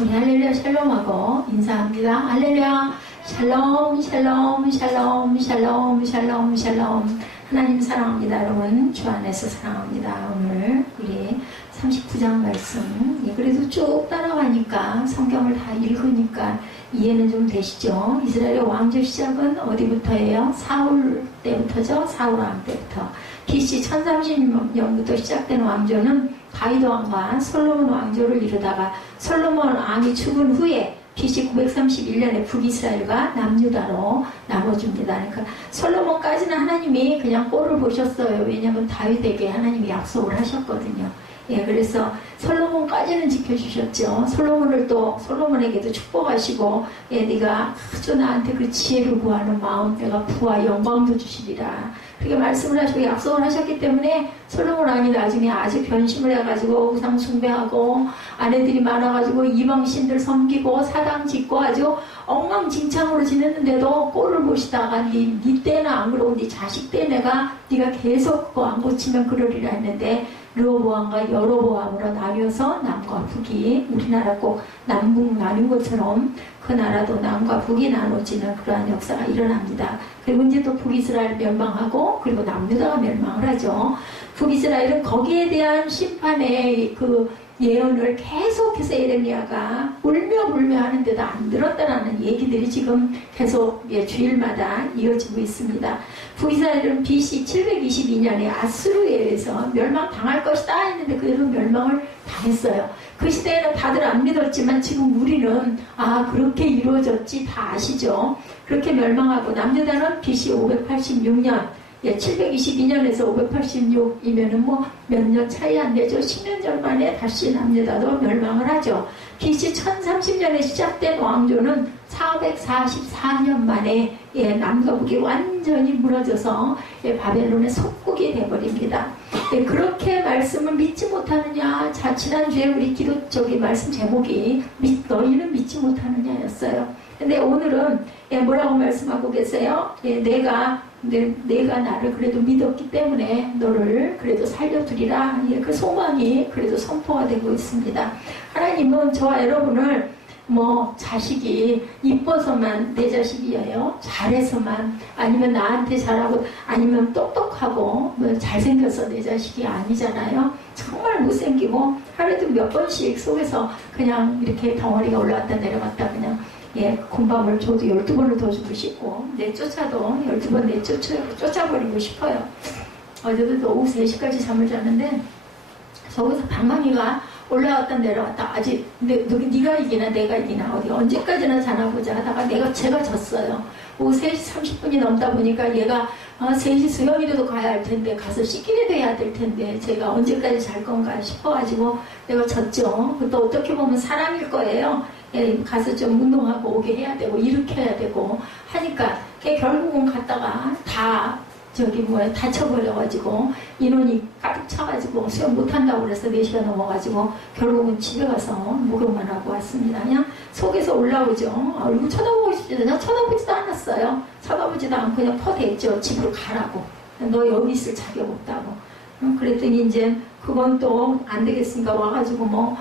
우리 할렐루야 샬롬하고 인사합니다. 할렐루야 샬롬 샬롬 샬롬 샬롬 샬롬 샬롬. 하나님 사랑합니다. 여러분 주 안에서 사랑합니다. 오늘 우리 39장 말씀 그래도 쭉 따라가니까 성경을 다 읽으니까 이해는 좀 되시죠? 이스라엘의 왕조 시작은 어디부터예요? 사울 때부터죠? 사울 왕 때부터. BC 1030년부터 시작된 왕조는 다윗 왕과 솔로몬 왕조를 이루다가 솔로몬 왕이 죽은 후에 BC 931년에 북이스라엘과 남유다로 나눠줍니다. 그러니까 솔로몬까지는 하나님이 그냥 꼴을 보셨어요. 왜냐하면 다윗에게 하나님이 약속을 하셨거든요. 그래서 솔로몬까지는 지켜주셨죠. 솔로몬에게도 축복하시고, 네가 아주 나한테 그 지혜를 구하는 마음, 내가 부와 영광도 주시리라. 그렇게 말씀을 하시고 약속을 하셨기 때문에 솔로몬 왕이 나중에 아주 변심을 해가지고 우상 숭배하고 아내들이 많아가지고 이방신들 섬기고 사당 짓고 아주 엉망진창으로 지냈는데도 꼴을 보시다가 네 때는 안 그러고 네 자식 때 네가 계속 그거 안 고치면 그러리라 했는데 르호보암과 여로보암으로 나뉘어서 남과 북이 우리나라 꼭 남북 나뉜 것처럼 그 나라도 남과 북이 나눠지는 그러한 역사가 일어납니다. 그리고 이제 또 북이스라엘 멸망하고 그리고 남유다가 멸망을 하죠. 북이스라엘은 거기에 대한 심판의 그 예언을 계속해서 예레미야가 울며 하는데도 안 들었다라는 얘기들이 지금 계속 주일마다 이어지고 있습니다. 북이스라엘은 BC 722년에 아수르에 의해서 멸망당할 것이다 했는데 그대로 멸망을 당했어요. 그 시대에는 다들 안 믿었지만 지금 우리는 그렇게 이루어졌지 다 아시죠. 그렇게 멸망하고 남유다는 BC 586년 722년에서 586이면은 뭐 몇 년 차이 안 되죠. 10년 전 만에 다시 남유다도 멸망을 하죠. BC 1030년에 시작된 왕조는 444년 만에 남과 북이 완전히 무너져서 바벨론의 속국이 되어버립니다. 그렇게 말씀을 믿지 못하느냐. 지난주에 우리 말씀 제목이 너희는 믿지 못하느냐였어요. 근데 오늘은 뭐라고 말씀하고 계세요? 내가 나를 그래도 믿었기 때문에 너를 그래도 살려두리라. 그 소망이 그래도 선포가 되고 있습니다. 하나님은 저와 여러분을 자식이 이뻐서만 내 자식이에요. 잘해서만 아니면 나한테 잘하고 아니면 똑똑하고 잘생겨서 내 자식이 아니잖아요. 정말 못생기고 하루에도 몇 번씩 속에서 그냥 이렇게 덩어리가 올라왔다 내려갔다 그냥 군밤을 줘도 12번을 더 주고 싶고 내쫓아도 12번 쫓아버리고 싶어요. 어제도 오후 3시까지 잠을 잤는데 저기서 방망이가 올라왔다 내려왔다 아직 네가 이기나 내가 이기나 어디 언제까지나 자나보자 하다가 제가 졌어요. 오후 3시 30분이 넘다 보니까 얘가 3시 수영이라도 가야 할 텐데 가서 씻기라도 해야 될 텐데 제가 언제까지 잘 건가 싶어가지고 내가 졌죠. 또 어떻게 보면 사람일 거예요. 가서 좀 운동하고 오게 해야 되고 일으켜야 되고 하니까 결국은 갔다가 다 다쳐버려가지고 인원이 가득 차가지고 수영 못한다고 그래서 4시가 넘어가지고 결국은 집에 가서 목욕만 하고 왔습니다. 그냥 속에서 올라오죠. 얼굴 쳐다보고 싶지도 쳐다보지도 않았어요. 쳐다보지도 않고 그냥 퍼대했죠. 집으로 가라고. 너 여기 있을 자격 없다고. 그랬더니 이제 그건 또 안 되겠으니까 와가지고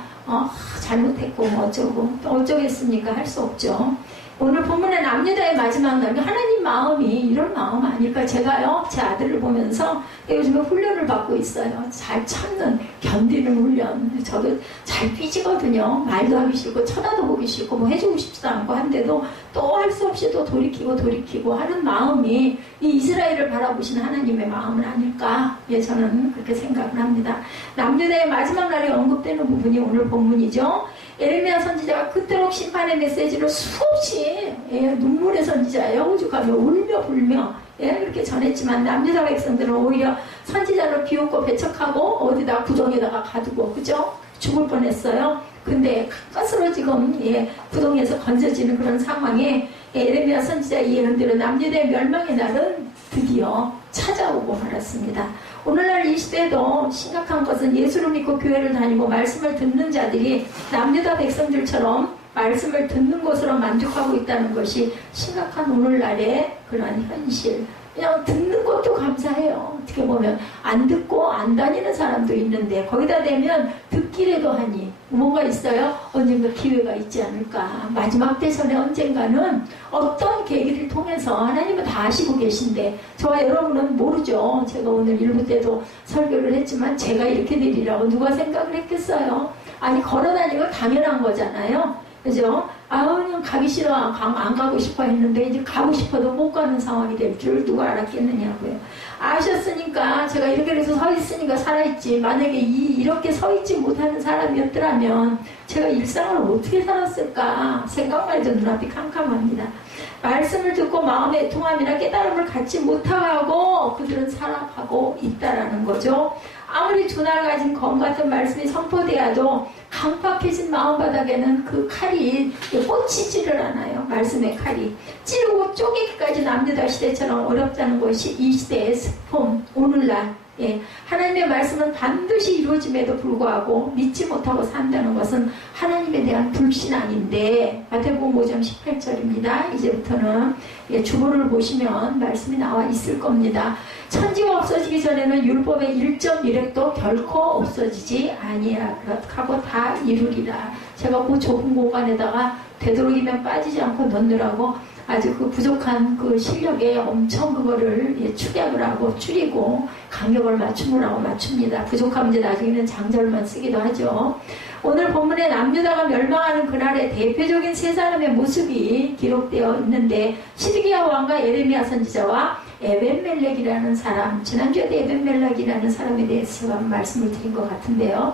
잘못했고 어쩌고 또 어쩌겠습니까? 할 수 없죠. 오늘 본문의 남유다의 마지막 날 하나님 마음이 이런 마음 아닐까. 제가요 제 아들을 보면서 요즘에 훈련을 받고 있어요. 잘 참는 견디는 훈련. 저도 잘 삐지거든요. 말도 하기 싫고 쳐다도 보기 싫고 해주고 싶지도 않고 한데도 또 할 수 없이 또 돌이키고 하는 마음이 이 이스라엘을 바라보시는 하나님의 마음은 아닐까. 저는 그렇게 생각을 합니다. 남유다의 마지막 날에 언급되는 부분이 오늘 본문이죠. 예레미야 선지자가 그토록 심판의 메시지를 수없이 눈물의 선지자예요. 오죽하며 울며 불며 그렇게 전했지만 남유다 백성들은 오히려 선지자를 비웃고 배척하고 어디다 구덩이에다가 가두고 그죠? 죽을 뻔했어요. 근데 가까스로 지금 구덩이에서 건져지는 그런 상황에 예레미야 선지자의 예언대로 남유다의 멸망의 날은 드디어 찾아오고 말았습니다. 오늘날 이 시대에도 심각한 것은 예수를 믿고 교회를 다니고 말씀을 듣는 자들이 남유다 백성들처럼 말씀을 듣는 것으로 만족하고 있다는 것이 심각한 오늘날의 그러한 현실. 그냥 듣는 것도 감사해요. 어떻게 보면 안 듣고 안 다니는 사람도 있는데 거기다 대면 듣기라도 하니 뭐가 있어요? 언젠가 기회가 있지 않을까. 마지막 대선에 언젠가는 어떤 계기를 통해서 하나님은 다 아시고 계신데 저와 여러분은 모르죠. 제가 오늘 일부 때도 설교를 했지만 제가 이렇게 되리라고 누가 생각을 했겠어요? 아니 걸어다니고 당연한 거잖아요. 그죠? 그냥 가기 싫어, 안 가고 싶어 했는데 이제 가고 싶어도 못 가는 상황이 될 줄 누가 알았겠느냐고요. 아셨으니까 제가 이렇게 해서 서 있으니까 살아있지. 만약에 이렇게 서 있지 못하는 사람이었더라면 제가 일상을 어떻게 살았을까 생각만 해도 눈앞이 캄캄합니다. 말씀을 듣고 마음의 통함이나 깨달음을 갖지 못하고 그들은 살아가고 있다라는 거죠. 아무리 두날 가진 검 같은 말씀이 선포되어도 강팍해진 마음바닥에는 그 칼이 꽂히지를 않아요. 말씀의 칼이 찌르고 쪼개기까지 남유다 시대처럼 어렵다는 것이 이 시대의 스폼 오늘날 하나님의 말씀은 반드시 이루어짐에도 불구하고 믿지 못하고 산다는 것은 하나님에 대한 불신앙인데 마태복음 5장 18절입니다. 이제부터는 주보를 보시면 말씀이 나와 있을 겁니다. 천지가 없어지기 전에는 율법의 1.1획도 결코 없어지지 아니하고 다 이루리라. 제가 그 좁은 공간에다가 되도록이면 빠지지 않고 넣느라고 아주 그 부족한 그 실력에 엄청 그거를 축약을 하고 줄이고 간격을 맞추느라고 맞춥니다. 부족하면 이제 나중에는 장절만 쓰기도 하죠. 오늘 본문에 남유다가 멸망하는 그날의 대표적인 세 사람의 모습이 기록되어 있는데 시드기야 왕과 예레미야 선지자와 에벤멜렉이라는 사람, 지난주에도 에벤멜렉이라는 사람에 대해서 제가 말씀을 드린 것 같은데요.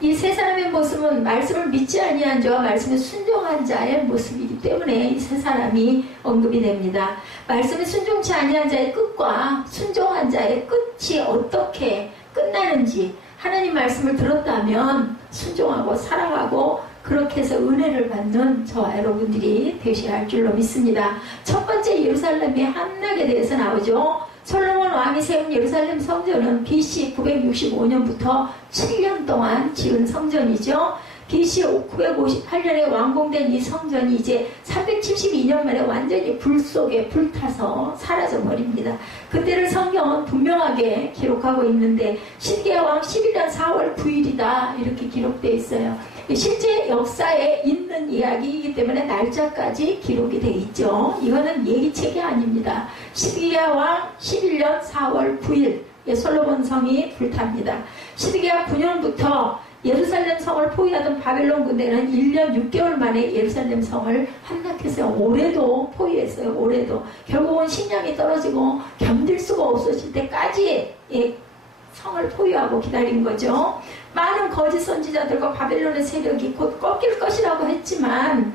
이 세 사람의 모습은 말씀을 믿지 아니한 자와 말씀에 순종한 자의 모습이기 때문에 이 세 사람이 언급이 됩니다. 말씀에 순종치 아니한 자의 끝과 순종한 자의 끝이 어떻게 끝나는지 하나님 말씀을 들었다면 순종하고 살아가고 그렇게 해서 은혜를 받는 저와 여러분들이 되셔야 할 줄로 믿습니다. 첫 번째 예루살렘의 함락에 대해서 나오죠. 솔로몬 왕이 세운 예루살렘 성전은 BC 965년부터 7년 동안 지은 성전이죠. BC 958년에 완공된 이 성전이 이제 372년 만에 완전히 불 속에 불타서 사라져버립니다. 그때를 성경은 분명하게 기록하고 있는데 시드기야 왕 11년 4월 9일이다 이렇게 기록되어 있어요. 실제 역사에 있는 이야기이기 때문에 날짜까지 기록이 되어 있죠. 이거는 예기책이 아닙니다. 시드기야 왕 11년 4월 9일 솔로몬 성이 불탑니다. 시드기야 9년부터 예루살렘 성을 포위하던 바벨론 군대는 1년 6개월 만에 예루살렘 성을 함락했어요. 올해도 포위했어요. 올해도. 결국은 식량이 떨어지고 견딜 수가 없어질 때까지 성을 포위하고 기다린 거죠. 많은 거짓 선지자들과 바벨론의 세력이 곧 꺾일 것이라고 했지만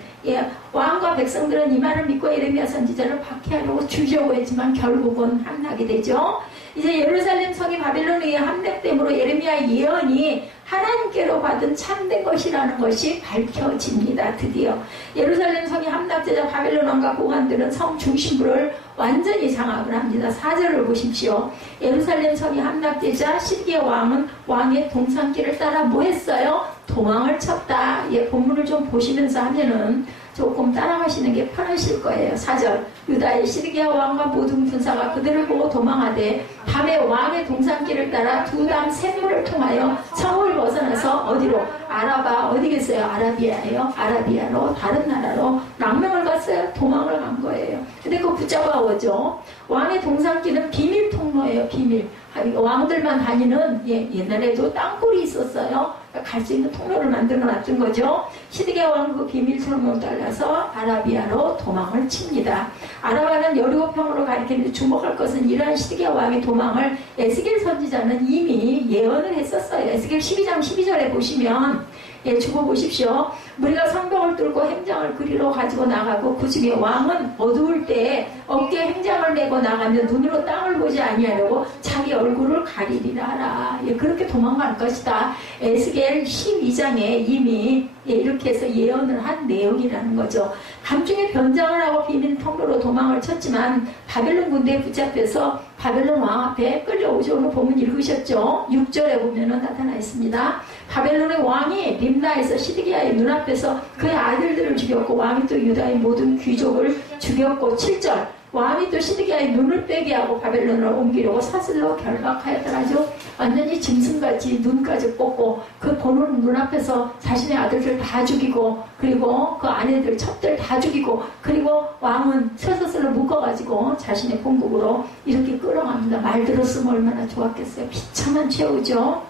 왕과 백성들은 이 말을 믿고 예레미야 선지자를 박해하려고 죽이려고 했지만 결국은 함락이 되죠. 이제 예루살렘 성이 바벨론에 의해 함락됨으로 예레미야 예언이 하나님께로 받은 참된 것이라는 것이 밝혀집니다. 드디어 예루살렘 성이 함락되자 바벨론 왕과 고관들은 성 중심부를 완전히 장악을 합니다. 4절을 보십시오. 예루살렘 성이 함락되자 시드기야 왕은 왕의 동산길을 따라 뭐 했어요? 도망을 쳤다. 본문을 좀 보시면서 하면은 조금 따라가시는 게 편하실 거예요. 4절 유다의 시드기야 왕과 모든 군사가 그들을 보고 도망하되 밤에 왕의 동산길을 따라 두 담 샘물을 통하여 성을 벗어나서 어디로? 아라바 어디겠어요? 아라비아예요. 아라비아로 다른 나라로 망명을 갔어요. 도망을 간 거예요. 근데 그거 붙잡아 오죠. 왕의 동산길은 비밀 통로예요. 비밀. 왕들만 다니는 옛날에도 땅굴이 있었어요. 갈 수 있는 통로를 만들어 놨던 거죠. 시드기야 왕 그 비밀 통로를 따라서 아라비아로 도망을 칩니다. 아라바는 여리고평으로 가리키는데 주목할 것은 이러한 시드기야 왕의 도망을 에스겔 선지자는 이미 예언을 했었어요. 에스겔 12장 12절에 보시면 주보 보십시오. 우리가 성벽을 뚫고 행장을 그리로 가지고 나가고 그 중에 왕은 어두울 때 어깨에 행장을 메고 나가면 눈으로 땅을 보지 아니하려고 자기 얼굴을 가리리라 하라. 그렇게 도망갈 것이다. 에스겔 12장에 이미 이렇게 해서 예언을 한 내용이라는 거죠. 밤중에 변장을 하고 비밀 통로로 도망을 쳤지만 바벨론 군대에 붙잡혀서 바벨론 왕 앞에 끌려오죠. 오늘 본문 읽으셨죠? 6절에 보면은 나타나 있습니다. 바벨론의 왕이 림나에서 시드기야의 눈앞에서 그의 아들들을 죽였고 왕이 또 유다의 모든 귀족을 죽였고 7절 왕이 또 시드기야의 눈을 빼게 하고 바벨론을 옮기려고 사슬로 결박하였더라. 아주 완전히 짐승같이 눈까지 뽑고 그 보는 눈앞에서 자신의 아들들 다 죽이고 그리고 그 아내들 첩들 다 죽이고 그리고 왕은 쇠사슬로 묶어가지고 자신의 본국으로 이렇게 끌어갑니다. 말 들었으면 얼마나 좋았겠어요. 비참한 최후죠.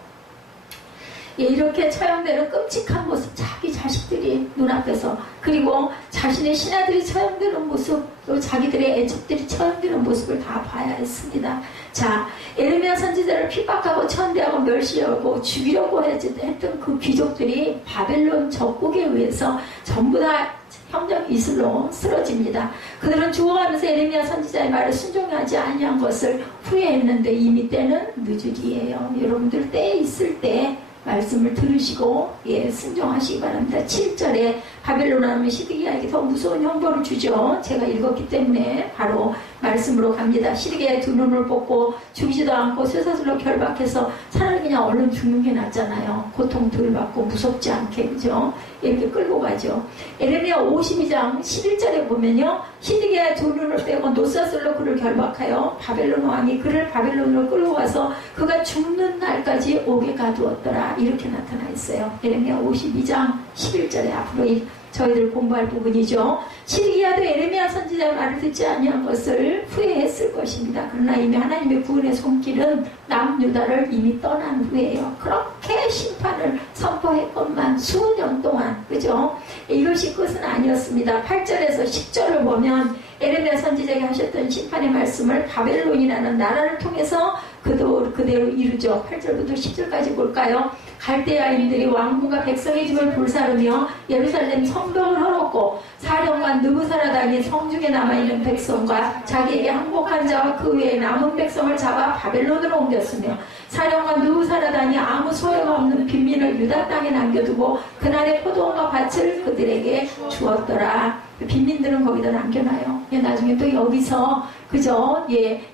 예, 이렇게 처형되는 끔찍한 모습, 자기 자식들이 눈앞에서, 그리고 자신의 신하들이 처형되는 모습, 또 자기들의 애족들이 처형되는 모습을 다 봐야 했습니다. 자, 에르미야 선지자를 핍박하고 천대하고 멸시하고 죽이려고 했던 그 귀족들이 바벨론 적국에 의해서 전부 다 형정 이슬로 쓰러집니다. 그들은 죽어가면서 에르미야 선지자의 말을 순종하지 아니한 것을 후회했는데 이미 때는 늦으리예요. 여러분들 때 있을 때 말씀을 들으시고 순종하시기 바랍니다. 7절에 바벨론 하면 시드기야에게 더 무서운 형벌을 주죠. 제가 읽었기 때문에 바로 말씀으로 갑니다. 시드기야의 두 눈을 뽑고 죽이지도 않고 쇠사슬로 결박해서 차라리 그냥 얼른 죽는 게 낫잖아요. 고통 덜 받고 무섭지 않게, 그죠? 이렇게 끌고 가죠. 에레미야 52장 11절에 보면요, 시드기야의 두 눈을 빼고 노사슬로 그를 결박하여 바벨론 왕이 그를 바벨론으로 끌고 가서 그가 죽는 날까지 옥에 가두었더라. 이렇게 나타나 있어요. 에레미야 52장 11절에 앞으로 저희들 공부할 부분이죠. 시드기야도 에레미야 선지자의 말을 듣지 아니한 것을 후회했을 것입니다. 그러나 이미 하나님의 구원의 손길은 남유다를 이미 떠난 후에요. 그렇게 심판을 선포했건만 수년 동안, 그죠? 이것이 끝은 아니었습니다. 8절에서 10절을 보면 에레미야 선지자에게 하셨던 심판의 말씀을 바벨론이라는 나라를 통해서 그대로 이루죠. 8절부터 10절까지 볼까요? 갈대아인들이 왕궁과 백성의 집을 불사르며 예루살렘 성벽을 헐었고 사령관 느부사라단이 성중에 남아있는 백성과 자기에게 항복한 자와 그 외에 남은 백성을 잡아 바벨론으로 옮겼으며 사령관 느부사라단이 아무 소용 없는 빈민을 유다 땅에 남겨두고 그날의 포도원과 밭을 그들에게 주었더라. 빈민들은 거기다 남겨놔요. 나중에 또 여기서 그죠?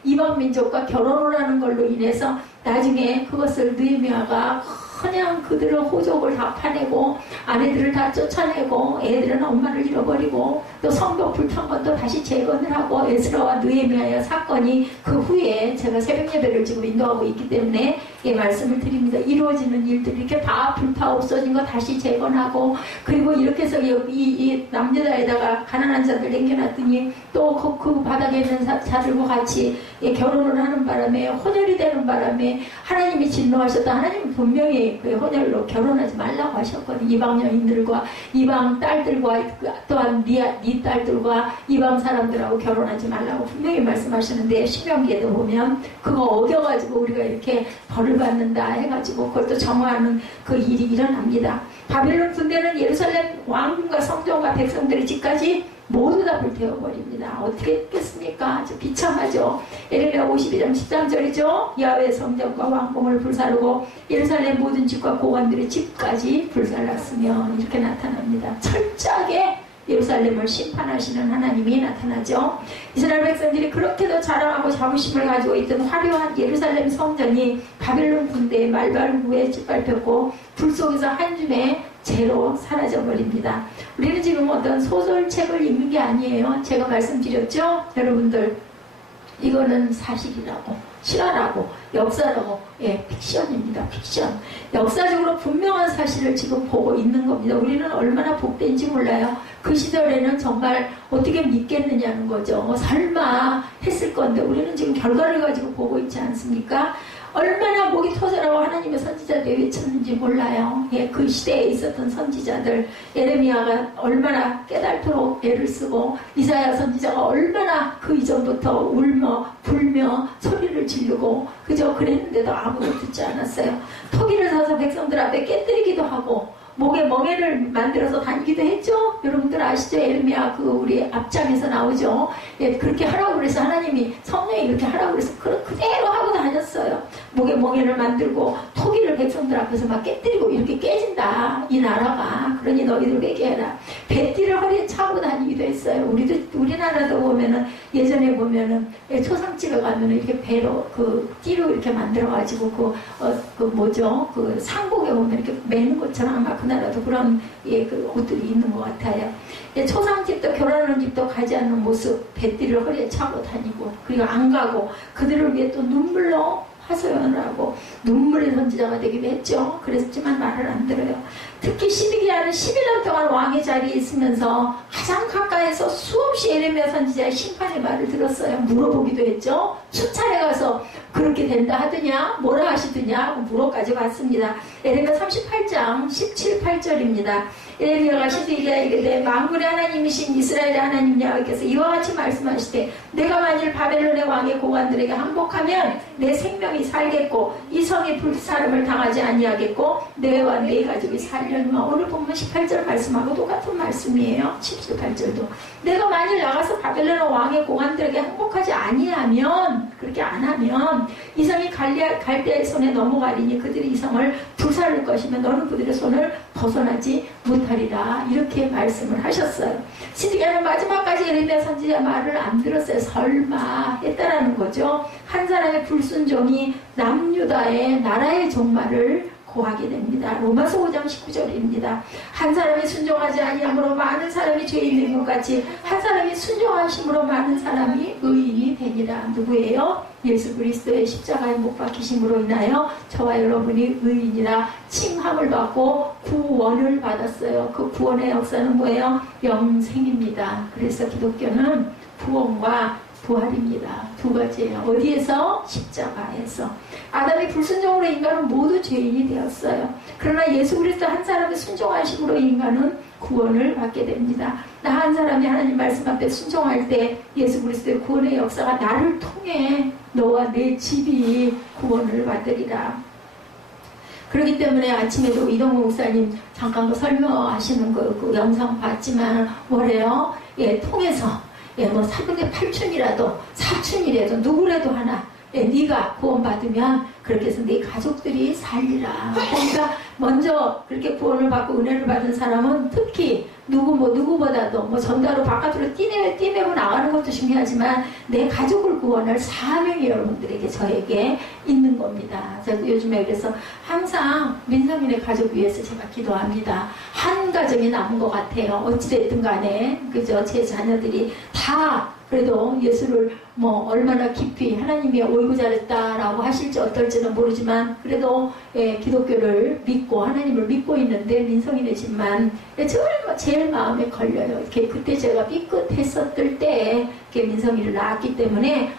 이방 민족과 결혼을 하는 걸로 인해서 나중에 그것을 느헤미야가 그냥 그들의 호족을 다 파내고 아내들을 다 쫓아내고 애들은 엄마를 잃어버리고 또 성벽 불탄 것도 다시 재건을 하고 에스라와 느헤미야의 사건이 그 후에 제가 새벽 예배를 지금 인도하고 있기 때문에 말씀을 드립니다. 이루어지는 일들이 이렇게 다 불타 없어진 거 다시 재건하고 그리고 이렇게 해서 이 남유다에다가 가난한 자들 남겨놨더니 또 그 바닥에 있는 자들과 같이 결혼을 하는 바람에 혼혈이 되는 바람에 하나님이 진노하셨다. 하나님은 분명히 그 혼혈로 결혼하지 말라고 하셨거든요. 이방 여인들과 이방 딸들과 또한 네 딸들과 이방 사람들하고 결혼하지 말라고 분명히 말씀하시는데 신명기에도 보면 그거 어겨가지고 우리가 이렇게 벌을 받는다 해가지고 그걸 또 정화하는 그 일이 일어납니다. 바벨론 군대는 예루살렘 왕궁과 성전과 백성들의 집까지 모두 다 불태워버립니다. 어떻게 했겠습니까? 아주 비참하죠. 에레미야 52장 13절이죠. 야훼 성전과 왕궁을 불사르고 예루살렘 모든 집과 고관들의 집까지 불살랐으며 이렇게 나타납니다. 철저하게 예루살렘을 심판하시는 하나님이 나타나죠. 이스라엘 백성들이 그렇게도 자랑하고 자부심을 가지고 있던 화려한 예루살렘 성전이 바벨론 군대의 말발구에 짓밟혔고 불 속에서 한줌에 재로 사라져버립니다. 우리는 지금 어떤 소설책을 읽는 게 아니에요. 제가 말씀드렸죠? 여러분들 이거는 사실이라고, 실화라고, 역사라고, 픽션입니다. 픽션. 역사적으로 분명한 사실을 지금 보고 있는 겁니다. 우리는 얼마나 복된지 몰라요. 그 시절에는 정말 어떻게 믿겠느냐는 거죠. 설마 했을 건데 우리는 지금 결과를 가지고 보고 있지 않습니까? 얼마나 목이 터져라고 하나님의 선지자들이 외쳤는지 몰라요. 그 시대에 있었던 선지자들, 예레미야가 얼마나 깨달도록 애를 쓰고 이사야 선지자가 얼마나 그 이전부터 울며 불며 소리를 지르고 그저 그랬는데도 아무도 듣지 않았어요. 토기를 사서 백성들 앞에 깨뜨리기도 하고 목에 멍에를 만들어서 다니기도 했죠. 여러분들 아시죠? 에르미야 그 우리 앞장에서 나오죠. 그렇게 하라고 그래서 하나님이 성령이 그렇게 하라고 그래서 그대로 하고 다녔어요. 목에 멍에를 만들고 토기를 백성들 앞에서 막 깨뜨리고 이렇게 깨진다. 이 나라가. 그러니 너희들 회개해라. 배띠를 허리에 차고 다니기도 했어요. 우리나라도 보면은 예전에 보면은 초상집에 가면은 이렇게 배로 띠로 이렇게 만들어가지고 그 상복에 보면 이렇게 매는 것처럼 아마 그 나라도 그런 그 옷들이 있는 것 같아요. 초상집도 결혼하는 집도 가지 않는 모습, 배띠를 허리에 차고 다니고, 그리고 안 가고 그들을 위해 또 눈물로 하소연을 하고 눈물의 선지자가 되기도 했죠. 그랬지만 말을 안 들어요. 특히 12기하는 11년 동안 왕의 자리에 있으면서 가장 가까이서 수없이 예레미야 선지자의 심판의 말을 들었어요. 물어보기도 했죠. 수차례 가서 그렇게 된다 하더냐, 뭐라 하시더냐 물어까지 봤습니다. 예레미야 38장 17, 8절입니다. 예레미야가 시드기야에게 이르되 만군의 하나님이신 이스라엘의 하나님 여호와께서 이와 같이 말씀하시되 내가 만일 바벨론의 왕의 고관들에게 항복하면 내 생명이 살겠고 이 성이 불사름을 당하지 아니하겠고 내와 네 가족이 살려니와. 오늘 보면 18절 말씀하고 똑같은 말씀이에요. 17, 8절도 내가 만일 나가서 바벨론 왕의 고관들에게 항복하지 아니하면, 그렇게 안 하면 이 성이 갈대아의 손에 넘어가리니 그들이 이 성을 불사를 것이며 너는 그들의 손을 벗어나지 못하리라. 이렇게 말씀을 하셨어요. 시드기야는 마지막까지 예레미야 선지자 말을 안 들었어요. 설마 했다라는 거죠. 한 사람의 불순종이 남유다의 나라의 종말을 고하게 됩니다. 로마서 5장 19절입니다. 한 사람이 순종하지 아니함으로 많은 사람이 죄인 된 것 같이 한 사람이 순종하심으로 많은 사람이 의인이 되니라. 누구예요? 예수 그리스도의 십자가에 못 박히심으로 인하여 저와 여러분이 의인이라 칭함을 받고 구원을 받았어요. 그 구원의 역사는 뭐예요? 영생입니다. 그래서 기독교는 구원과 부활입니다. 두 가지예요. 어디에서? 십자가에서. 아담이 불순종으로 인간은 모두 죄인이 되었어요. 그러나 예수 그리스도 한 사람의 순종하심으로 인간은 구원을 받게 됩니다. 나 한 사람이 하나님 말씀 앞에 순종할 때 예수 그리스도의 구원의 역사가 나를 통해 너와 내 집이 구원을 받으리라. 그렇기 때문에 아침에도 이동호 목사님 잠깐 그 설명하시는 그 영상 봤지만 뭐래요? 통해서 뭐 4분의 8춘이라도 4춘이라도 누구라도 하나 네가 구원받으면 그렇게 해서 네 가족들이 살리라. 그러니까 먼저 그렇게 구원을 받고 은혜를 받은 사람은 특히 누구보다도 전가로 바깥으로 뛰내고 나가는 것도 중요하지만 내 가족을 구원할 사명이 여러분들에게 저에게 있는 겁니다. 저도 요즘에 그래서 항상 민성인의 가족 위해서 제가 기도합니다. 한 가정이 남은 것 같아요. 어찌됐든 간에 그죠? 제 자녀들이 다 그래도 예수를 얼마나 깊이 하나님이 어이구 잘했다라고 하실지 어떨지는 모르지만 그래도 기독교를 믿고 하나님을 믿고 있는데 민성이네 집만 제일 마음에 걸려요. 이렇게 그때 제가 삐끗했었을 때 민성이를 낳았기 때문에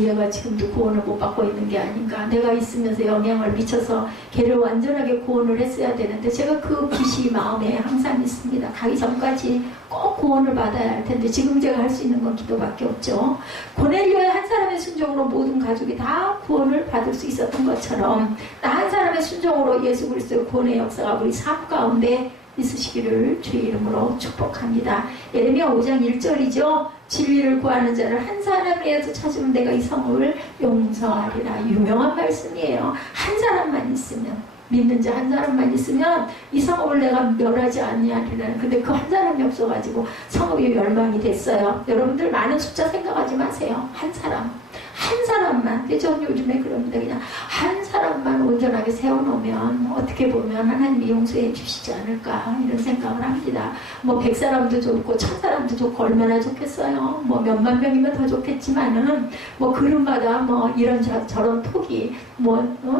얘가 지금도 구원을 못 받고 있는 게 아닌가. 내가 있으면서 영향을 미쳐서 걔를 완전하게 구원을 했어야 되는데 제가 그 빛이 마음에 항상 있습니다. 가기 전까지 꼭 구원을 받아야 할 텐데 지금 제가 할 수 있는 건 기도밖에 없죠. 고넬료의 한 사람의 순종으로 모든 가족이 다 구원을 받을 수 있었던 것처럼 나 한 사람의 순종으로 예수 그리스도의 구원의 역사가 우리 삶 가운데 있으시기를 주의 이름으로 축복합니다. 예레미야 5장 1절이죠. 진리를 구하는 자를 한 사람이라도 찾으면 내가 이 성을 용서하리라. 유명한 말씀이에요. 한 사람만 있으면, 믿는 자 한 사람만 있으면 이 성읍을 내가 멸하지 아니하리라. 근데 그 한 사람이 없어가지고 성읍이 멸망이 됐어요. 여러분들 많은 숫자 생각하지 마세요. 한 사람만. 근데 저는 요즘에 그럽니다. 그냥 한 사람만 온전하게 세워놓으면 어떻게 보면 하나님이 용서해 주시지 않을까 이런 생각을 합니다. 100사람도 좋고 1000사람도 좋고 얼마나 좋겠어요. 몇만 명이면 더 좋겠지만은 그룹마다 이런 저런 톡이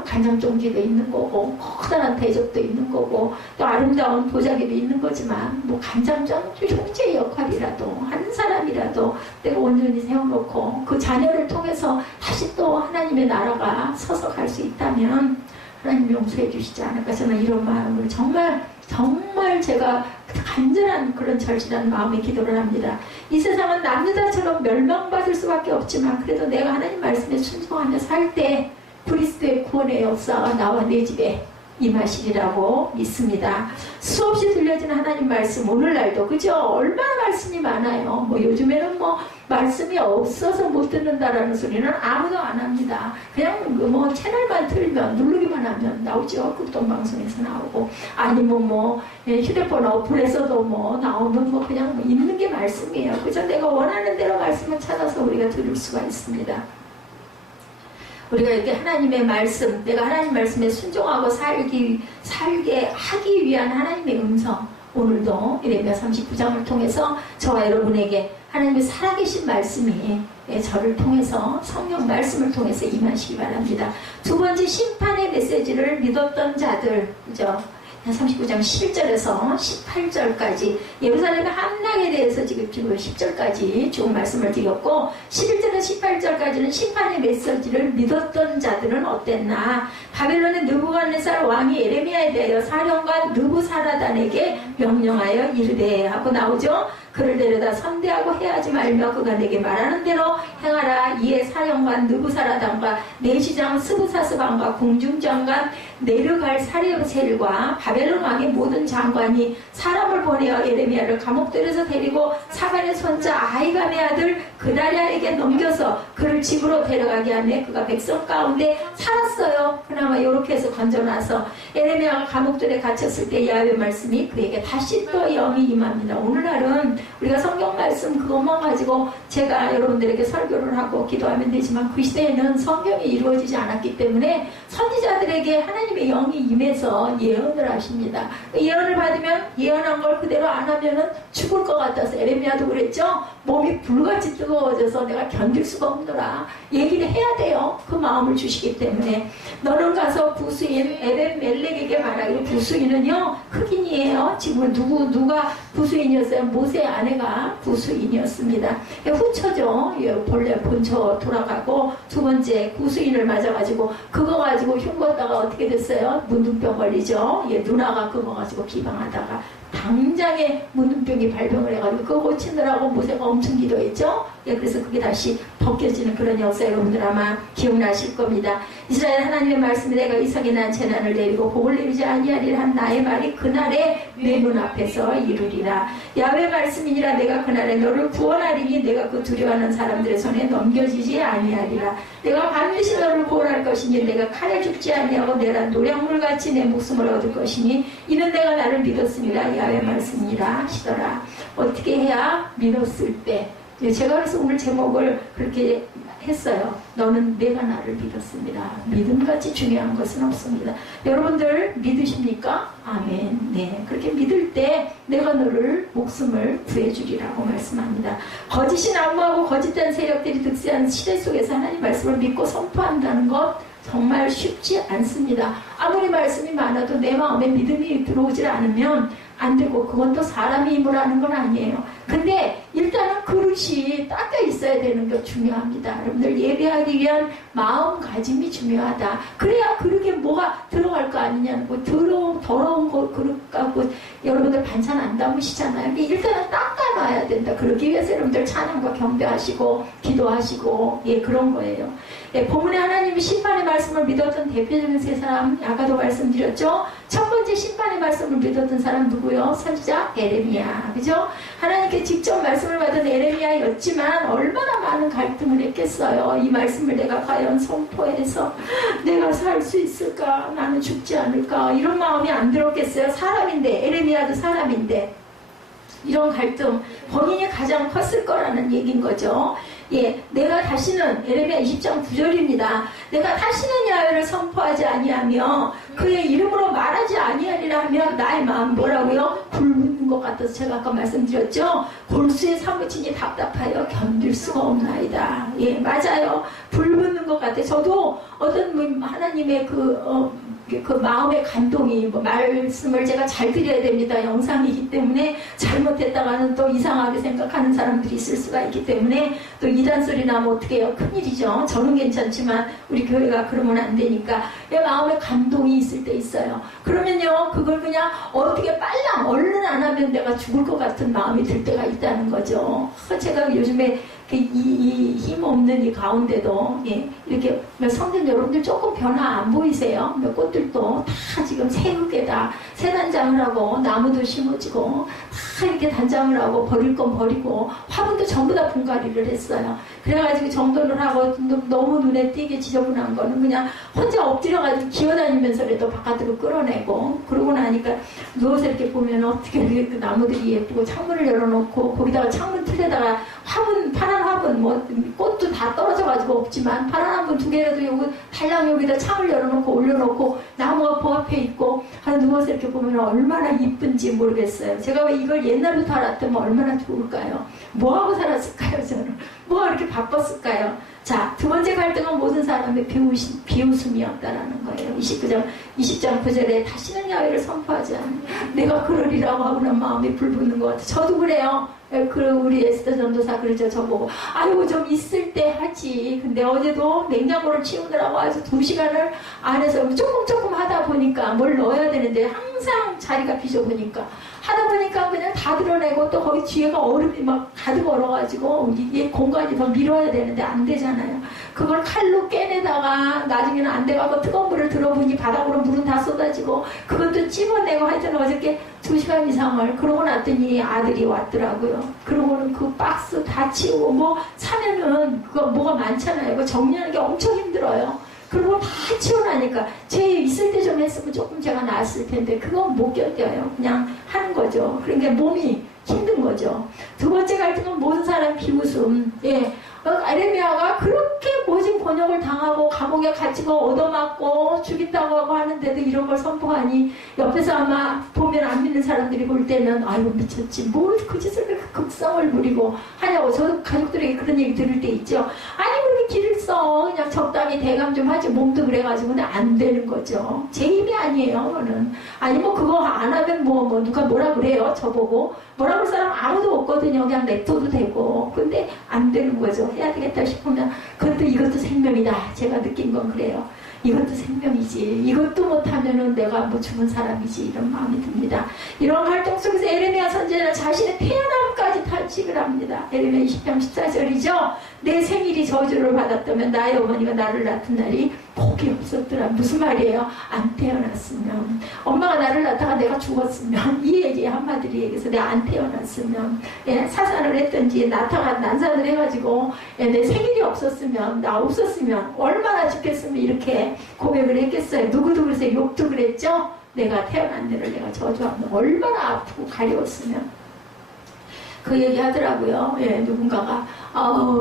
간장종지도 있는 거고 커다란 대접도 있는 거고 또 아름다운 보자기도 있는 거지만 간장종지의 역할이라도 한 사람이라도 내가 온전히 세워놓고 그 자녀를 통해서 다시 또 하나님의 나라가 서서 갈 수 있다면 하나님 용서해 주시지 않을까. 저는 이런 마음을 정말 제가 간절한 그런 절실한 마음에 기도를 합니다. 이 세상은 남유다처럼 멸망받을 수밖에 없지만 그래도 내가 하나님 말씀에 순종하며 살 때 그리스도의 구원의 역사가 나와 내 집에 임하시리라고 믿습니다. 수없이 들려지는 하나님 말씀, 오늘날도 그죠? 얼마나 말씀이 많아요. 뭐 요즘에는 뭐 말씀이 없어서 못 듣는다라는 소리는 아무도 안 합니다. 그냥 뭐 채널만 틀면 누르기만 하면 나오죠. 극동방송에서 나오고, 아니면 뭐 휴대폰 어플에서도 뭐 나오면 뭐 그냥 뭐 있는 게 말씀이에요. 그죠? 내가 원하는 대로 말씀을 찾아서 우리가 들을 수가 있습니다. 우리가 이렇게 하나님의 말씀, 내가 하나님 말씀에 순종하고 살게 하기 위한 하나님의 음성, 오늘도 예레미야 39장을 통해서 저와 여러분에게 하나님의 살아계신 말씀이 저를 통해서 성령 말씀을 통해서 임하시기 바랍니다. 두 번째, 심판의 메시지를 믿었던 자들, 그죠? 39장 11절에서 18절까지 예루살렘의 함락에 대해서 지금 10절까지 쭉 말씀을 드렸고, 11절에서 18절까지는 심판의 메시지를 믿었던 자들은 어땠나. 바벨론의 느부갓네살 왕이 예레미야에 대하여 사령관 느부사라단에게 명령하여 이르되 하고 나오죠. 그를 데려다 선대하고 해하지 말며 그가 내게 말하는 대로 행하라. 이에 사령관 느부사라단과 내시장 스부사스반과 궁중장관 네르갈사르셀과 바벨론 왕의 모든 장관이 사람을 보내어 예레미야를 감옥들에서 데리고 사반의 손자 아히감의 아들 그다랴에게 넘겨서 그를 집으로 데려가게 하매 그가 백성 가운데 살았어요. 그나마 이렇게 해서 건져놔서 예레미야가 감옥들에 갇혔을 때 야훼 말씀이 그에게 다시 또 영이 임합니다. 오늘날은 우리가 성경 말씀 그것만 가지고 제가 여러분들에게 설교를 하고 기도하면 되지만, 그 시대에는 성경이 이루어지지 않았기 때문에 선지자들에게 하나님의 영이 임해서 예언을 하십니다. 예언을 받으면 예언한 걸 그대로 안 하면은 죽을 것 같아서, 예레미야도 그랬죠. 몸이 불같이 뜨거워져서 내가 견딜 수가 없더라. 얘기를 해야 돼요. 그 마음을 주시기 때문에. 너는 가서 부수인 에벤멜렉에게 말하기를, 부수인은요 흑인이에요. 지금 누가 부수인이었어요? 모세 아내가 부수인이었습니다. 후처죠. 본래 본처 돌아가고 두 번째 구수인을 맞아가지고 그거 가지고 흉거다가 어떻게 됐어요? 문둥병 걸리죠. 누나가 그거 가지고 비방하다가 당장에 문둥병이 발병을 해가지고 그거 고치느라고 모세가 엄청 기도했죠. 그래서 그게 다시 벗겨지는 그런 역사 여러분들 아마 기억나실 겁니다. 이스라엘 하나님의 말씀에 내가 이삭에 난 재난을 내리고 복을 내리지 아니하리라 한 나의 말이 그날에 내 눈앞에서 이루리라. 야훼 말씀이니라. 내가 그날에 너를 구원하리니 내가 그 두려워하는 사람들의 손에 넘겨지지 아니하리라. 내가 반드시 너를 구원할 것이니 내가 칼에 죽지 아니하고 내가 노량물같이 내 목숨을 얻을 것이니 이는 내가 나를 믿었습니다. 야훼 말씀이니라 하시더라. 어떻게 해야 믿었을 때, 제가 그래서 오늘 제목을 그렇게 했어요. 너는 내가 나를 믿었습니다. 믿음같이 중요한 것은 없습니다. 여러분들 믿으십니까? 아멘. 네, 그렇게 믿을 때 내가 너를 목숨을 구해주리라고 말씀합니다. 거짓이 난무하고 거짓된 세력들이 득세한 시대 속에서 하나님 말씀을 믿고 선포한다는 것 정말 쉽지 않습니다. 아무리 말씀이 많아도 내 마음에 믿음이 들어오질 않으면 안 되고, 그건 또 사람이 힘으로 하는 건 아니에요. 근데 일단은 그릇이 닦여 있어야 되는 게 중요합니다. 여러분들 예배하기 위한 마음가짐이 중요하다. 그래야 그릇에 뭐가 들어갈 거 아니냐는 거, 더러운 거 그릇 갖고 여러분들 반찬 안 담으시잖아요. 일단은 닦아놔야 된다. 그러기 위해서 여러분들 찬양과 경배하시고 기도하시고 그런 거예요. 본문에 하나님이 심판의 말씀을 믿었던 대표적인 세 사람 아까도 말씀드렸죠. 첫 번째 심판의 말씀을 믿었던 사람 누구요? 선지자 에레미야. 그죠? 하나님께 직접 말씀을 받은 에레미야였지만 얼마나 많은 갈등을 했겠어요. 이 말씀을 내가 과연 선포해서 내가 살 수 있을까? 나는 죽지 않을까? 이런 마음이 안 들었겠어요. 사람인데, 에레미야도 사람인데. 이런 갈등 본인이 가장 컸을 거라는 얘기인 거죠. 내가 다시는, 예레미야 20장 9절입니다. 내가 다시는 야훼를 선포하지 아니하며 그의 이름으로 말하지 아니하리라 하며 나의 마음 뭐라고요? 불붙는 것 같아서, 제가 아까 말씀드렸죠. 골수에 사무치니 답답하여 견딜 수가 없나이다. 맞아요. 불붙는 것 같아요. 저도 어떤 하나님의 그 마음의 감동이, 말씀을 제가 잘 드려야 됩니다. 영상이기 때문에 잘못했다가는 또 이상하게 생각하는 사람들이 있을 수가 있기 때문에, 또 이단 소리 나면 어떻게 해요? 큰일이죠. 저는 괜찮지만 우리 교회가 그러면 안 되니까 마음에 감동이 있을 때 있어요. 그러면요, 그걸 그냥 어떻게 얼른 안 하면 내가 죽을 것 같은 마음이 들 때가 있다는 거죠. 제가 요즘에 이 힘 없는 이 가운데도 예, 이렇게 성전 여러분들 조금 변화 안 보이세요? 꽃들도 다 지금 새우게다 새 단장을 하고 나무도 심어지고 다 이렇게 단장을 하고 버릴 건 버리고 화분도 전부 다 분갈이를 했어요. 그래가지고 정돈을 하고 너무 눈에 띄게 지저분한 거는 그냥 혼자 엎드려가지고 기어다니면서라도 바깥으로 끌어내고 그러고 나니까 누워서 이렇게 보면 어떻게 그 나무들이 예쁘고 창문을 열어놓고 거기다가 창문 틀에다가 화분 파란 화분 뭐 꽃도 다 떨어져가지고 없지만 파란 화분 2개라도 여기 달랑 여기다 창을 열어놓고 올려놓고 나무가 그 앞에 있고 누워서 이렇게 보면 얼마나 이쁜지 모르겠어요. 제가 왜 이걸 옛날부터 알았더니 얼마나 좋을까요? 뭐하고 살았을까요? 저는 뭐가 이렇게 바빴을까요? 자, 두 번째 갈등은 모든 사람의 비웃음이었다라는 거예요. 20장 9절에 다시는 야외를 선포하지 않는 내가 그러리라고 하고는 마음이 불붙는 것 같아요. 저도 그래요. 우리 에스더 전도사 그러죠. 저보고 아이고 좀 있을 때 하지. 근데 어제도 냉장고를 치우느라고 아주 2시간을 안에서 조금 하다 보니까 뭘 넣어야 되는데 항상 자리가 비좁으니까 하다 보니까 그냥 다 드러내고 또 거기 뒤에가 얼음이 막 가득 얼어가지고 이게 공간이 더 밀어야 되는데 안 되잖아요. 그걸 칼로 깨내다가 나중에는 안 돼가고 뜨거운 물을 들어보니 바닥으로 물은 다 쏟아지고 그것도 찝어내고 하여튼 어저께 2시간 이상을 그러고 났더니 아들이 왔더라고요. 그러고는 그 박스 다 치우고 뭐 사면은 그거 뭐가 많잖아요. 그거 정리하는 게 엄청 힘들어요. 그리고 다 치워나니까 제 있을 때 좀 했으면 조금 제가 나았을 텐데 그건 못 견뎌요. 그냥 하는 거죠. 그러니까 몸이 힘든 거죠. 두 번째 갈등은 모든 사람 비웃음. 예. 에레미야가 그렇게 모진 번역을 당하고 감옥에 갇히고 얻어맞고 죽인다고 하고 하는데도 이런 걸 선포하니 옆에서 아마 보면 안 믿는 사람들이 볼 때는 아이고 미쳤지 뭘 그 짓을 그렇게 극성을 부리고 하냐고. 저도 가족들에게 그런 얘기 들을 때 있죠. 아니 그렇게 길을 써 그냥 적당히 대감 좀 하지 몸도 그래가지고 근데 안 되는 거죠. 제 힘이 아니에요. 그거는 아니 뭐 그거 안 하면 뭐 누가 뭐라 그래요. 저보고 뭐라 그럴 사람 아무도 없거든요. 그냥 냅둬도 되고 근데 안 되는 거죠. 해야 되겠다 싶으면 이것도 생명이다. 제가 느낀 건 그래요. 이것도 생명이지. 이것도 못하면은 내가 뭐 죽은 사람이지. 이런 마음이 듭니다. 이런 활동 속에서 에레미야 선지자는 자신의 태어남까지 탄식을 합니다. 에레미야 20장 14절이죠. 내 생일이 저주를 받았다면 나의 어머니가 나를 낳은 날이 복이 없었더라. 무슨 말이에요? 안 태어났으면 엄마가 나를 낳다가 내가 죽었으면 이 얘기 한마디로 얘기해서 내가 안 태어났으면 예, 사산을 했든지 낳다가 난산을 해가지고 예, 내 생일이 없었으면 나 없었으면 얼마나 좋겠으면 이렇게 고백을 했겠어요. 누구도 그래서 욕도 그랬죠. 내가 태어난 데를 내가 저주하면 얼마나 아프고 가려웠으면 그 얘기 하더라고요. 예, 누군가가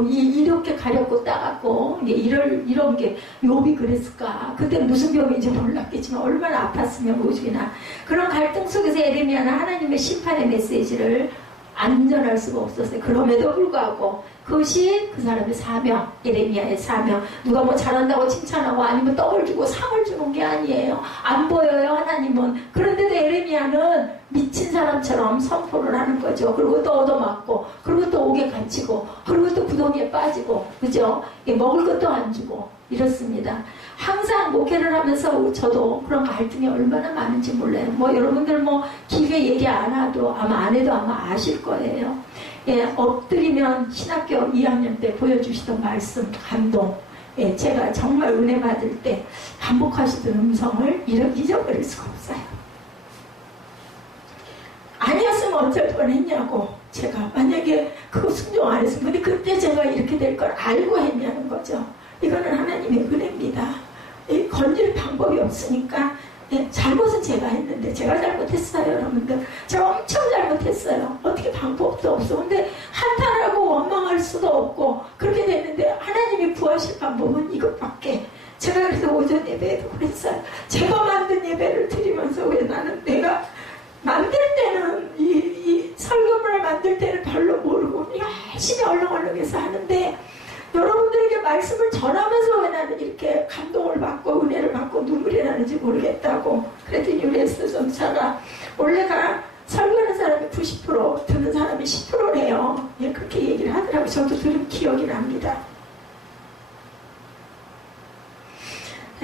이렇게 가렵고 따갑고 이런 게 욥이 그랬을까. 그때 무슨 병인지 몰랐겠지만 얼마나 아팠으면 오죽이나. 그런 갈등 속에서 에레미야는 하나님의 심판의 메시지를 안 전할 수가 없었어요. 그럼에도 불구하고 그것이 그 사람의 사명, 에레미야의 사명. 누가 뭐 잘한다고 칭찬하고 아니면 떡을 주고 상을 주는 게 아니에요. 안 보여요, 하나님은. 그런데도 에레미야는 미친 사람처럼 선포를 하는 거죠. 그리고 또 얻어맞고, 그리고 또 옥에 갇히고, 그리고 또 구덩이에 빠지고, 그죠? 먹을 것도 안 주고, 이렇습니다. 항상 목회를 하면서 저도 그런 갈등이 얼마나 많은지 몰라요. 뭐 여러분들 뭐 길게 얘기 안 해도 아마 안 해도 아마 아실 거예요. 예, 엎드리면 신학교 2학년 때 보여주시던 말씀, 감동. 예, 제가 정말 은혜 받을 때 반복하시던 음성을 잊어버릴 수가 없어요. 아니었으면 어쩔 뻔했냐고. 제가 만약에 그거 순종 안 했으면 근데 그때 제가 이렇게 될 걸 알고 했냐는 거죠. 이거는 하나님의 은혜입니다. 건질 방법이 없으니까 잘못은 제가 했는데 제가 잘못했어요. 여러분들 제가 엄청 잘못했어요. 어떻게 방법도 없어. 근데 한탄하고 원망할 수도 없고 그렇게 됐는데 하나님이 구하실 방법은 이것밖에. 제가 그래서 오전 예배에도 그랬어요. 제가 만든 예배를 드리면서 왜 나는 내가 만들 때는 이 설교문을 만들 때는 별로 모르고 열심히 얼렁얼렁해서 하는데 여러분들에게 말씀을 전하면서 왜 나는 이렇게 감동을 받고 은혜를 받고 눈물이 나는지 모르겠다고. 그랬더니 우리 에스더 전사가 원래가 설교하는 사람이 90% 듣는 사람이 10%래요. 예, 그렇게 얘기를 하더라고요. 저도 들은 기억이 납니다.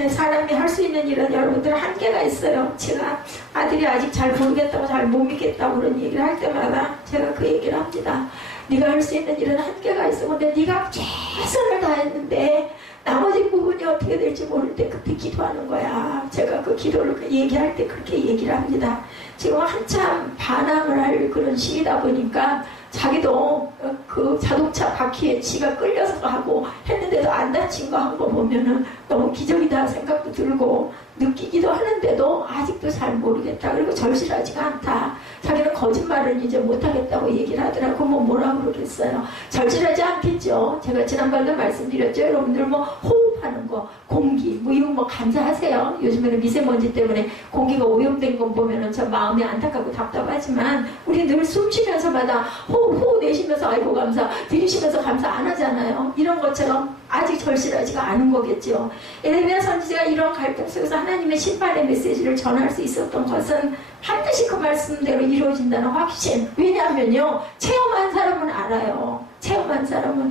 사람이 할 수 있는 일은 여러분들 한계가 있어요. 제가 아들이 아직 잘 모르겠다고 잘 못 믿겠다고 그런 얘기를 할 때마다 제가 그 얘기를 합니다. 네가 할 수 있는 일은 한계가 있어. 근데 네가 최선을 다했는데 나머지 부분이 어떻게 될지 모를 때 그때 기도하는 거야. 제가 그 기도를 얘기할 때 그렇게 얘기를 합니다. 지금 한참 반항을 할 그런 시기다 보니까 자기도 그 자동차 바퀴에 지가 끌려서 하고 했는데도 안 다친 거 한 거 보면은 너무 기적이다 생각도 들고 느끼기도 하는데도 아직도 잘 모르겠다. 그리고 절실하지가 않다. 자기는 거짓말을 이제 못하겠다고 얘기를 하더라고. 뭐라 그러겠어요. 절실하지 않겠죠. 제가 지난번에도 말씀드렸죠. 여러분들 호흡하는 거, 공기, 이거 감사하세요. 요즘에는 미세먼지 때문에 공기가 오염된 거 보면은 참 마음이 안타깝고 답답하지만 우리 늘 숨 쉬면서마다 호흡 내쉬면서 아이고 감사, 들이쉬면서 감사 안 하잖아요. 이런 것처럼 아직 절실하지가 않은 거겠죠. 에레미야 선지자가 이런 갈등 속에서 하나님의 심판의 메시지를 전할 수 있었던 것은 반드시 그 말씀대로 이루어진다는 확신. 왜냐하면요, 체험한 사람은 알아요. 체험한 사람은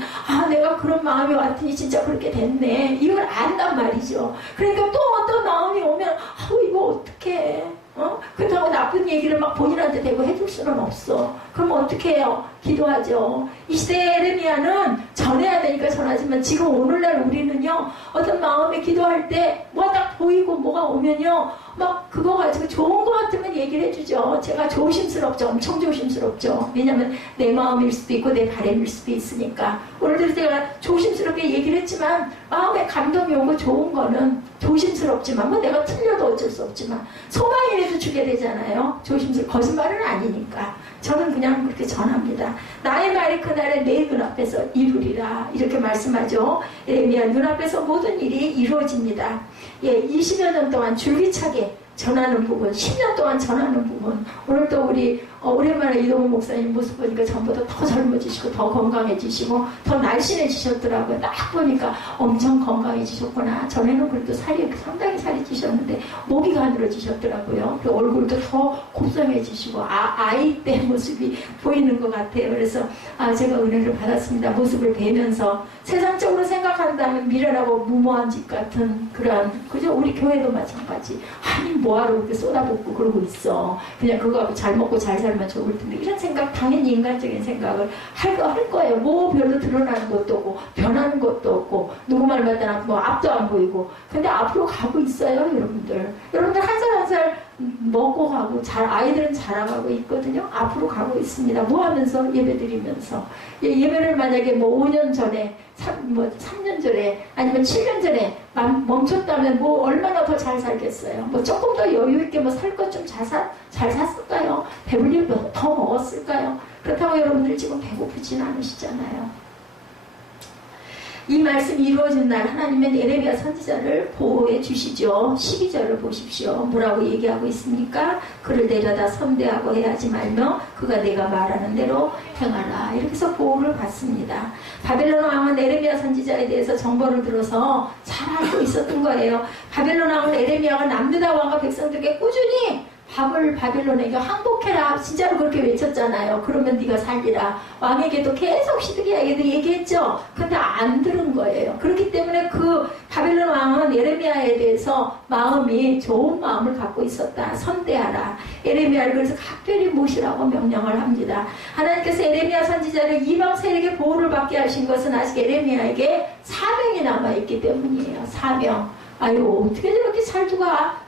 내가 그런 마음이 왔더니 진짜 그렇게 됐네. 이걸 안단 말이죠. 그러니까 또 어떤 마음이 오면 이거 어떡해. 그렇다고 나쁜 얘기를 막 본인한테 대고 해줄 수는 없어. 그럼 어떻게 해요? 기도하죠. 이 시대의 에레미야는 전해야 되니까 전하지만 지금 오늘날 우리는요, 어떤 마음에 기도할 때 뭐가 딱 보이고 뭐가 오면요, 막 그거 가지고 좋은 거 같으면 얘기를 해주죠. 제가 조심스럽죠. 엄청 조심스럽죠. 왜냐면 내 마음일 수도 있고 내 바람일 수도 있으니까. 오늘도 제가 조심스럽게 얘기를 했지만 마음에 감동이 오고 좋은 거는 조심스럽지만 내가 틀려도 어쩔 수 없지만 소망이라도 주게 되잖아요. 거짓말은 아니니까. 저는 그냥 그렇게 전합니다. 나의 말이 그날에 내 눈앞에서 이루리라. 이렇게 말씀하죠. 에레미야 눈앞에서 모든 일이 이루어집니다. 20여 년 동안 줄기차게 전하는 부분, 10년 동안 전하는 부분. 오늘 또 우리 오랜만에 이동훈 목사님 모습 보니까 전보다 더 젊어지시고 더 건강해지시고 더 날씬해지셨더라고요. 딱 보니까 엄청 건강해지셨구나. 전에는 그래도 상당히 살이 찌셨는데 목이 가늘어지셨더라고요. 그 얼굴도 더 곱상해지시고 아이 때 모습이 보이는 것 같아요. 그래서 제가 은혜를 받았습니다. 모습을 뵈면서 세상적으로 생각한다면 미련하고 무모한 짓 같은 그런, 그죠? 우리 교회도 마찬가지. 뭐하러 그렇게 쏟아붓고 그러고 있어. 그냥 그거 잘 먹고 잘 살면 좋을 텐데. 이런 생각, 당연히 인간적인 생각을 할 거예요. 별로 드러나는 것도 없고, 변하는 것도 없고, 누구 말마다 앞도 안 보이고. 근데 앞으로 가고 있어요, 여러분들. 여러분들 한 살 한 살 먹고 가고, 아이들은 자라가고 있거든요. 앞으로 가고 있습니다. 뭐 하면서? 예배 드리면서. 예배를 만약에 5년 전에, 3년 전에, 아니면 7년 전에 멈췄다면 얼마나 더 잘 살겠어요. 조금 더 여유있게 살 것 좀 잘 샀을까요? 배불리 더 먹었을까요? 그렇다고 여러분들 지금 배고프진 않으시잖아요. 이 말씀이 이루어진 날 하나님은 에레미야 선지자를 보호해 주시죠. 12절을 보십시오. 뭐라고 얘기하고 있습니까? 그를 내려다 선대하고 해하지 말며 그가 내가 말하는 대로 행하라. 이렇게 해서 보호를 받습니다. 바벨론 왕은 에레미야 선지자에 대해서 정보를 들어서 잘 알고 있었던 거예요. 바벨론 왕은 에레미야가 남유다 왕과 백성들에게 꾸준히 밥을 바빌론에게 항복해라. 진짜로 그렇게 외쳤잖아요. 그러면 네가 살리라. 왕에게도 계속 시드기야에게도 얘기했죠. 근데 안 들은 거예요. 그렇기 때문에 그 바빌론 왕은 에레미야에 대해서 좋은 마음을 갖고 있었다. 선대하라. 에레미야를 그래서 각별히 모시라고 명령을 합니다. 하나님께서 에레미야 선지자를 이방 세력의 보호를 받게 하신 것은 아직 에레미야에게 사명이 남아있기 때문이에요. 사명. 어떻게 저렇게 살고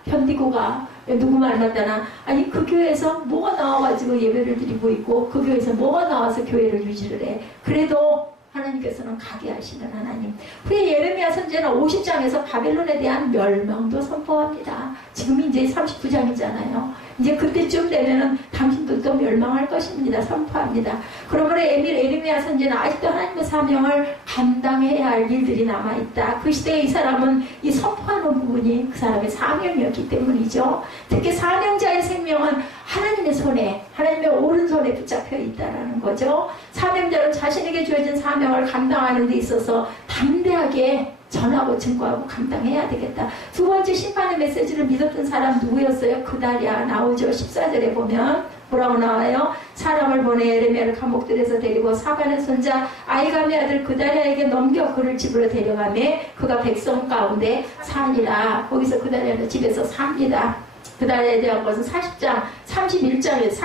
견디고 가. 누구 만났다나 그 교회에서 뭐가 나와가지고 예배를 드리고 있고 그 교회에서 뭐가 나와서 교회를 유지를 해. 그래도 하나님께서는 가게 하시는 하나님. 후에 예레미야 선지자는 50장에서 바벨론에 대한 멸망도 선포합니다. 지금 이제 39장이잖아요. 이제 그때쯤 되면은 당신도 또 멸망할 것입니다. 선포합니다. 그러므로 에레미야 선지자는 아직도 하나님의 사명을 감당해야 할 일들이 남아있다. 그 시대에 이 사람은 이 선포하는 부분이 그 사람의 사명이었기 때문이죠. 특히 사명자의 생명은 하나님의 손에, 하나님의 오른손에 붙잡혀 있다는 거죠. 사명자는 자신에게 주어진 사명을 감당하는 데 있어서 담대하게 전하고 증거하고 감당해야 되겠다. 두 번째 심판의 메시지를 믿었던 사람 누구였어요? 그다랴 나오죠. 14절에 보면 뭐라고 나와요? 사람을 보내 에레미야를 감옥들에서 데리고 사반의 손자 아이감의 아들 그다랴에게 넘겨 그를 집으로 데려가매 그가 백성 가운데 사니라. 거기서 그다랴는 집에서 삽니다. 그다랴에 대한 것은 40장 41장에서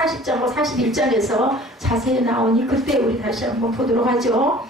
41장에서 자세히 나오니 그때 우리 다시 한번 보도록 하죠.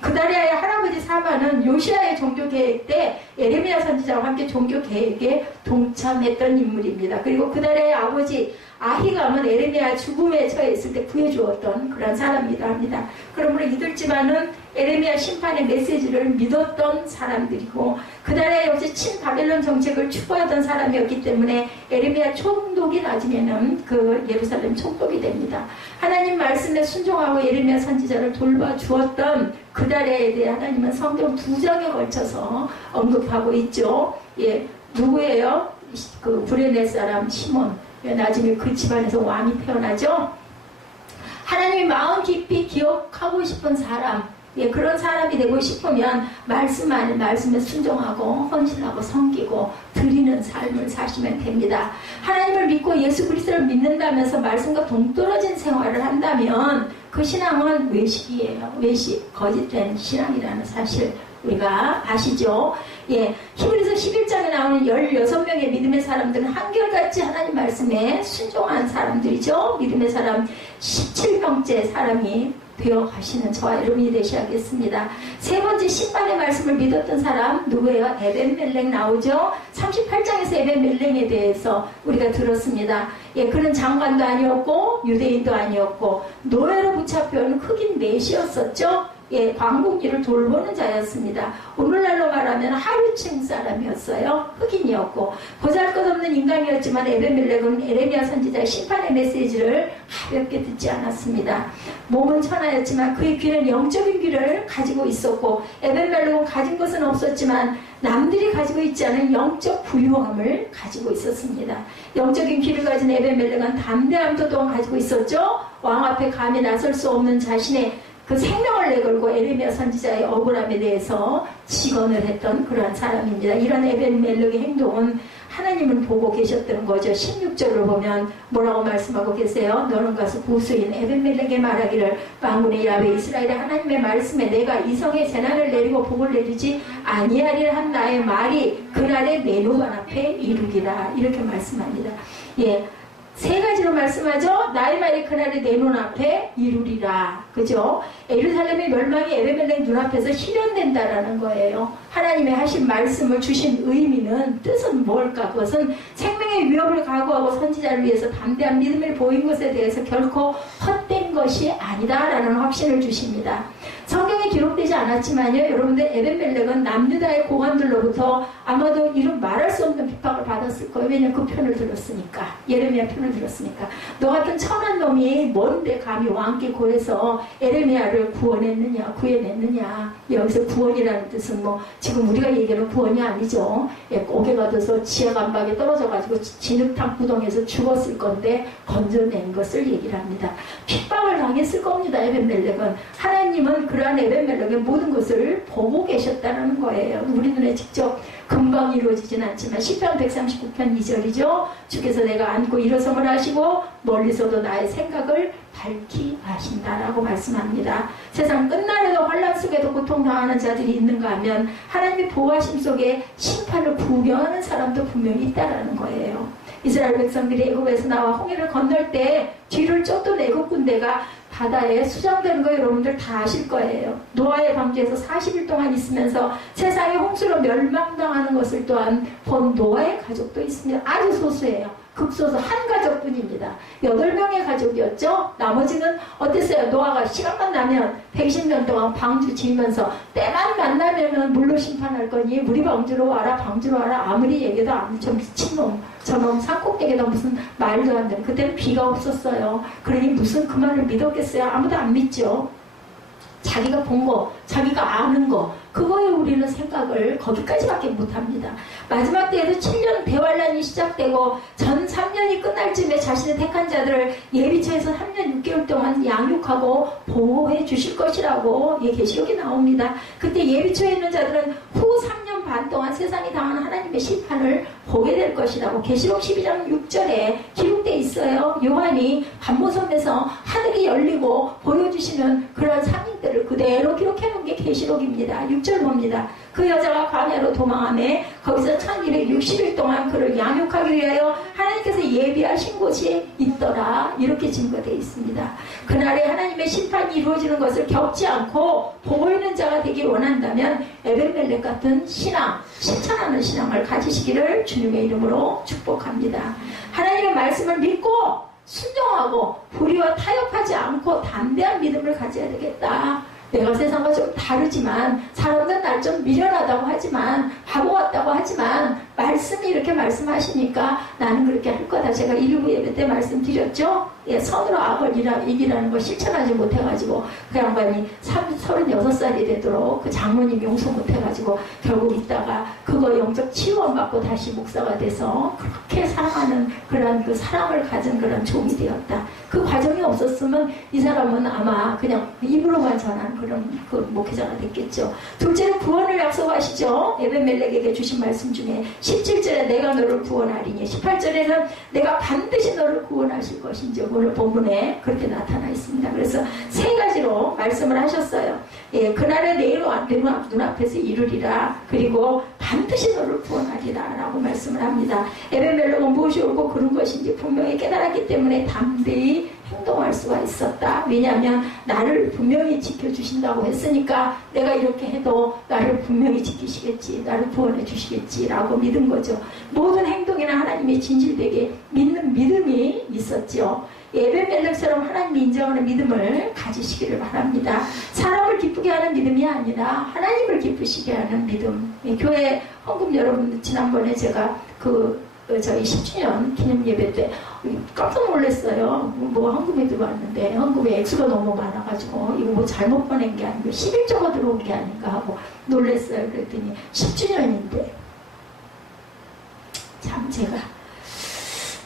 그다리아의 할아버지 사바는 요시아의 종교계획 때 예레미야 선지자와 함께 종교계획에 동참했던 인물입니다. 그리고 그다리아의 아버지 아히감은 예레미야 죽음에 처해 있을 때 구해주었던 그런 사람이기도 합니다. 그러므로 이들 집안은 예레미야 심판의 메시지를 믿었던 사람들이고 그다리아 역시 친바벨론 정책을 추구하던 사람이었기 때문에 예레미야 총독이 나중에는 그 예루살렘 총독이 됩니다. 하나님 말씀에 순종하고 예레미야 선지자를 돌봐주었던 그다리아에 대해 하나님은 성경 2장에 걸쳐서 언급하고 있죠. 예, 누구예요? 그 브레네 사람 시몬. 나중에 그 집안에서 왕이 태어나죠. 하나님이 마음 깊이 기억하고 싶은 사람, 예, 그런 사람이 되고 싶으면 말씀에 순종하고 헌신하고 섬기고 드리는 삶을 사시면 됩니다. 하나님을 믿고 예수 그리스도를 믿는다면서 말씀과 동떨어진 생활을 한다면 그 신앙은 외식이에요. 외식, 거짓된 신앙이라는 사실 우리가 아시죠? 예, 히브리서 11장에 나오는 16명의 믿음의 사람들은 한결같이 하나님 말씀에 순종한 사람들이죠. 믿음의 사람 17명째 사람이 되어 가시는 저와 여러분이 되셔야겠습니다. 세 번째 심판의 말씀을 믿었던 사람 누구예요? 에벤멜렉 나오죠. 38장에서 에벤멜렉에 대해서 우리가 들었습니다. 예, 그는 장관도 아니었고 유대인도 아니었고 노예로 붙잡혀온 흑인 넷이었었죠. 예, 광복기를 돌보는 자였습니다. 오늘날로 말하면 하류층 사람이었어요. 흑인이었고 보잘것없는 인간이었지만 에벤멜렉은 예레미야 선지자의 심판의 메시지를 가볍게 듣지 않았습니다. 몸은 천하였지만 그의 귀는 영적인 귀를 가지고 있었고 에벤멜렉은 가진 것은 없었지만 남들이 가지고 있지 않은 영적 부유함을 가지고 있었습니다. 영적인 귀를 가진 에벤멜렉은 담대함도 또한 가지고 있었죠. 왕 앞에 감히 나설 수 없는 자신의 그 생명을 내걸고 예레미야 선지자의 억울함에 대해서 직언을 했던 그러한 사람입니다. 이런 에벤멜렉의 행동은 하나님은 보고 계셨던 거죠. 16절을 보면 뭐라고 말씀하고 계세요? 너는 가서 구수인 에벤멜렉에 말하기를 만군의 야훼 이스라엘의 하나님의 말씀에 내가 이성의 재난을 내리고 복을 내리지 아니하리라 한 나의 말이 그날의 내 눈 앞에 이루기라. 이렇게 말씀합니다. 예. 세 가지로 말씀하죠. 나의 말이 그날에 내 눈앞에 이루리라. 그죠? 예루살렘의 멸망이 에벤멜렉 눈앞에서 실현된다라는 거예요. 하나님의 하신 말씀을 주신 의미는 뜻은 뭘까? 그것은 생명의 위협을 각오하고 선지자를 위해서 담대한 믿음을 보인 것에 대해서 결코 헛된 것이 아니다라는 확신을 주십니다. 성경에 기록되지 않았지만요. 여러분들 에벤멜렉은 남유다의 고관들로부터 아마도 이런 말할 수 없는 비판을 받았을 거예요. 왜냐하면 그 편을 들었으니까. 예레미야 편을 들었으니까. 너 같은 천한 놈이 뭔데 감히 왕께 고해서 에레미야를 구해냈느냐. 여기서 구원이라는 뜻은 뭐 지금 우리가 얘기하는 구원이 아니죠. 예, 옥에 가둬서 지하감박에 떨어져가지고 진흙탕 구덩이에서 죽었을 건데 건져낸 것을 얘기를 합니다. 핍박을 당했을 겁니다. 에벤멜렉은. 하나님은 그러한 에벤멜렉의 모든 것을 보고 계셨다는 거예요. 우리 눈에 직접 금방 이루어지진 않지만 시편 139편 2절이죠. 주께서 내가 안고 일어섬을 하시고 멀리서도 나의 생각을 밝히 하신다라고 말씀합니다. 세상 끝날에도 환난 속에도 고통당하는 자들이 있는가 하면 하나님의 보호하심 속에 심판을 구경하는 사람도 분명히 있다라는 거예요. 이스라엘 백성들이 애굽에서 나와 홍해를 건널 때 뒤를 쫓던 애굽 군대가 바다에 수장되는 거 여러분들 다 아실 거예요. 노아의 방주에서 40일 동안 있으면서 세상이 홍수로 멸망당하는 것을 또한 본 노아의 가족도 있습니다. 아주 소수예요. 극소수 한 가족뿐입니다. 8명의 가족이었죠. 나머지는 어땠어요? 노아가 시간만 나면 110년 동안 방주 지으면서 때만 만나면은 물로 심판할 거니 우리 방주로 와라 방주로 와라 아무리 얘기해도 저 미친놈 저놈 산꼭대기에다 무슨 말도 안 되는. 그때는 비가 없었어요. 그러니 무슨 그 말을 믿었겠어요? 아무도 안 믿죠. 자기가 본 거, 자기가 아는 거, 그거에 우리는 생각을 거기까지밖에 못합니다. 마지막 때에도 7년 대환란이 시작되고 전 3년이 끝날 쯤에 자신의 택한 자들을 예비처에서 3년 6개월 동안 양육하고 보호해 주실 것이라고 계시록이 나옵니다. 그때 예비처에 있는 자들은 후 3년 반 동안 세상이 당한 하나님의 심판을 보게 될 것이라고 계시록 12장 6절에 기록되어 있어요. 요한이 반모섬에서 하늘이 열리고 보여주시는 그런 상징들을 그대로 기록해 놓은 게 계시록입니다. 6절 봅니다. 그 여자가 광야로 도망하며 거기서 1260일 동안 그를 양육하기 위하여 하나님께서 예비하신 곳이 있더라. 이렇게 증거되어 있습니다. 그날에 하나님의 심판이 이루어지는 것을 겪지 않고 보고 있는 자가 되길 원한다면 에벤멜렉 같은 신앙, 실천하는 신앙을 가지시기를 주님의 이름으로 축복합니다. 하나님의 말씀을 믿고 순종하고 불의와 타협하지 않고 담대한 믿음을 가져야 되겠다. 내가 세상과 좀 다르지만 사람들은 날 좀 미련하다고 하지만 바보 같다고 하지만 말씀이 이렇게 말씀하시니까 나는 그렇게 할 거다. 제가 일부 예배 때 말씀드렸죠. 예, 선으로 악을 이기라는 걸 실천하지 못해가지고 그 양반이 36살이 되도록 그 장모님 용서 못해가지고 결국 있다가 그거 영적 치유원 받고 다시 목사가 돼서 그렇게 사랑하는 그런 그 사랑을 가진 그런 종이 되었다. 그 과정이 없었으면 이 사람은 아마 그냥 입으로만 전한 그런 그 목회자가 됐겠죠. 둘째로 구원을 약속하시죠. 에벤멜렉에게 주신 말씀 중에 17절에 내가 너를 구원하리니 18절에는 내가 반드시 너를 구원하실 것인지 오늘 본문에 그렇게 나타나 있습니다. 그래서 세 가지로 말씀을 하셨어요. 예, 그날에 내 눈앞에서 이루리라. 그리고 반드시 너를 구원하리라 라고 말씀을 합니다. 에벤멜렉은 무엇이 옳고 그른 것인지 분명히 깨달았기 때문에 담대히 행동할 수가 있었다. 왜냐하면 나를 분명히 지켜주신다고 했으니까 내가 이렇게 해도 나를 분명히 지키시겠지, 나를 구원해 주시겠지 라고 믿은 거죠. 모든 행동에는 하나님이 진실되게 믿는 믿음이 있었죠. 에벤멜렉처럼 하나님이 인정하는 믿음을 가지시기를 바랍니다. 사람을 기쁘게 하는 믿음이 아니라 하나님을 기쁘시게 하는 믿음. 교회 헌금 여러분 지난번에 제가 저희 10주년 기념 예배 때 깜짝 놀랐어요. 뭐 헌금에 들어왔는데 헌금에 액수가 너무 많아가지고 이거 뭐 잘못 보낸 게 아니고 11조가 들어온 게 아닌가 하고 놀랐어요. 그랬더니 10주년인데 참 제가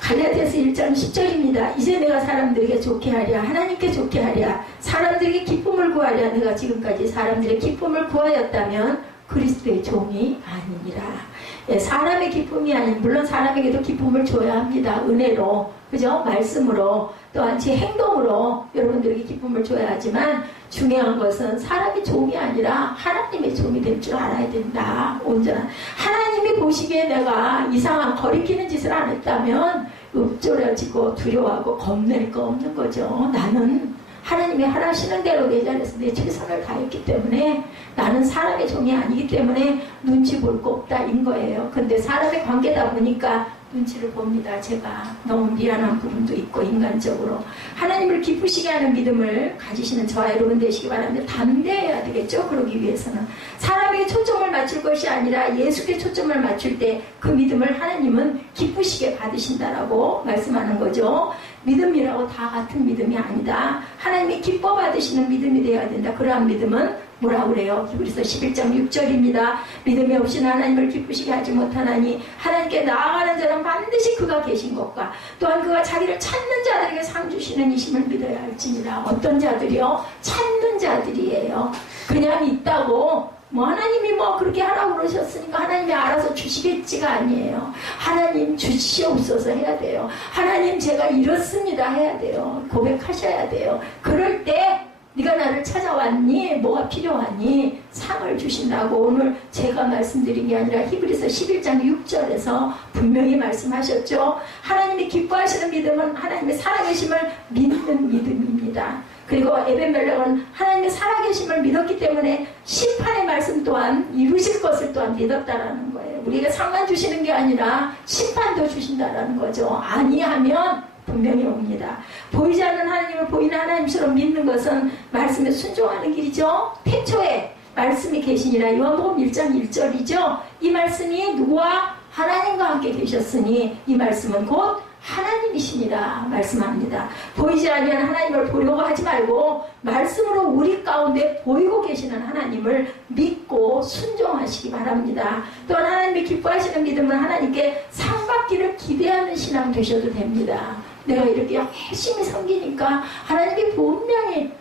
갈라디아서 1장 10절입니다. 이제 내가 사람들에게 좋게 하랴 하나님께 좋게 하랴 사람들에게 기쁨을 구하랴 내가 지금까지 사람들의 기쁨을 구하였다면 그리스도의 종이 아니니라. 예, 사람의 기쁨이 아닌 물론 사람에게도 기쁨을 줘야 합니다. 은혜로 그죠? 말씀으로 또한 제 행동으로 여러분들에게 기쁨을 줘야 하지만 중요한 것은 사람의 종이 아니라 하나님의 종이 될 줄 알아야 된다. 온전한 하나님이 보시기에 내가 이상한 거리끼는 짓을 안 했다면 읊조려지고 두려워하고 겁낼 거 없는 거죠. 나는 하나님이 하라시는 대로 내 자리에서 내 최선을 다했기 때문에 나는 사람의 종이 아니기 때문에 눈치 볼 거 없다 인 거예요. 근데 사람의 관계다 보니까 눈치를 봅니다. 제가 너무 미안한 부분도 있고 인간적으로 하나님을 기쁘시게 하는 믿음을 가지시는 저와 여러분 되시기 바랍니다. 담대해야 되겠죠. 그러기 위해서는 사람에게 초점을 맞출 것이 아니라 예수께 초점을 맞출 때 그 믿음을 하나님은 기쁘시게 받으신다라고 말씀하는 거죠. 믿음이라고 다 같은 믿음이 아니다. 하나님이 기뻐 받으시는 믿음이 되어야 된다. 그러한 믿음은 뭐라 그래요? 히브리서 11장 6절입니다. 믿음이 없이는 하나님을 기쁘시게 하지 못하나니 하나님께 나아가는 자는 반드시 그가 계신 것과 또한 그가 자기를 찾는 자들에게 상 주시는 이심을 믿어야 할지니라. 어떤 자들이요? 찾는 자들이에요. 그냥 있다고 뭐 하나님이 뭐 그렇게 하라고 그러셨으니까 하나님이 알아서 주시겠지가 아니에요. 하나님 주시옵소서 해야 돼요. 하나님 제가 이렇습니다 해야 돼요. 고백하셔야 돼요. 그럴 때 네가 나를 찾아왔니? 뭐가 필요하니? 상을 주신다고 오늘 제가 말씀드린 게 아니라 히브리서 11장 6절에서 분명히 말씀하셨죠. 하나님이 기뻐하시는 믿음은 하나님의 살아계심을 믿는 믿음입니다. 그리고 에벤멜렉은 하나님의 살아계심을 믿었기 때문에 심판의 말씀 또한 이루실 것을 또한 믿었다라는 거예요. 우리가 상만 주시는 게 아니라 심판도 주신다라는 거죠. 아니하면 분명히 옵니다. 보이지 않는 하나님을 보이는 하나님처럼 믿는 것은 말씀에 순종하는 길이죠. 태초에 말씀이 계시니라. 요한복음 1장 1절이죠. 이 말씀이 누구와 하나님과 함께 계셨으니 이 말씀은 곧 하나님이시니라 말씀합니다. 보이지 아니한 하나님을 보려고 하지 말고 말씀으로 우리 가운데 보이고 계시는 하나님을 믿고 순종하시기 바랍니다. 또한 하나님이 기뻐하시는 믿음은 하나님께 상 받기를 기대하는 신앙 되셔도 됩니다. 내가 이렇게 열심히 섬기니까 하나님이 분명히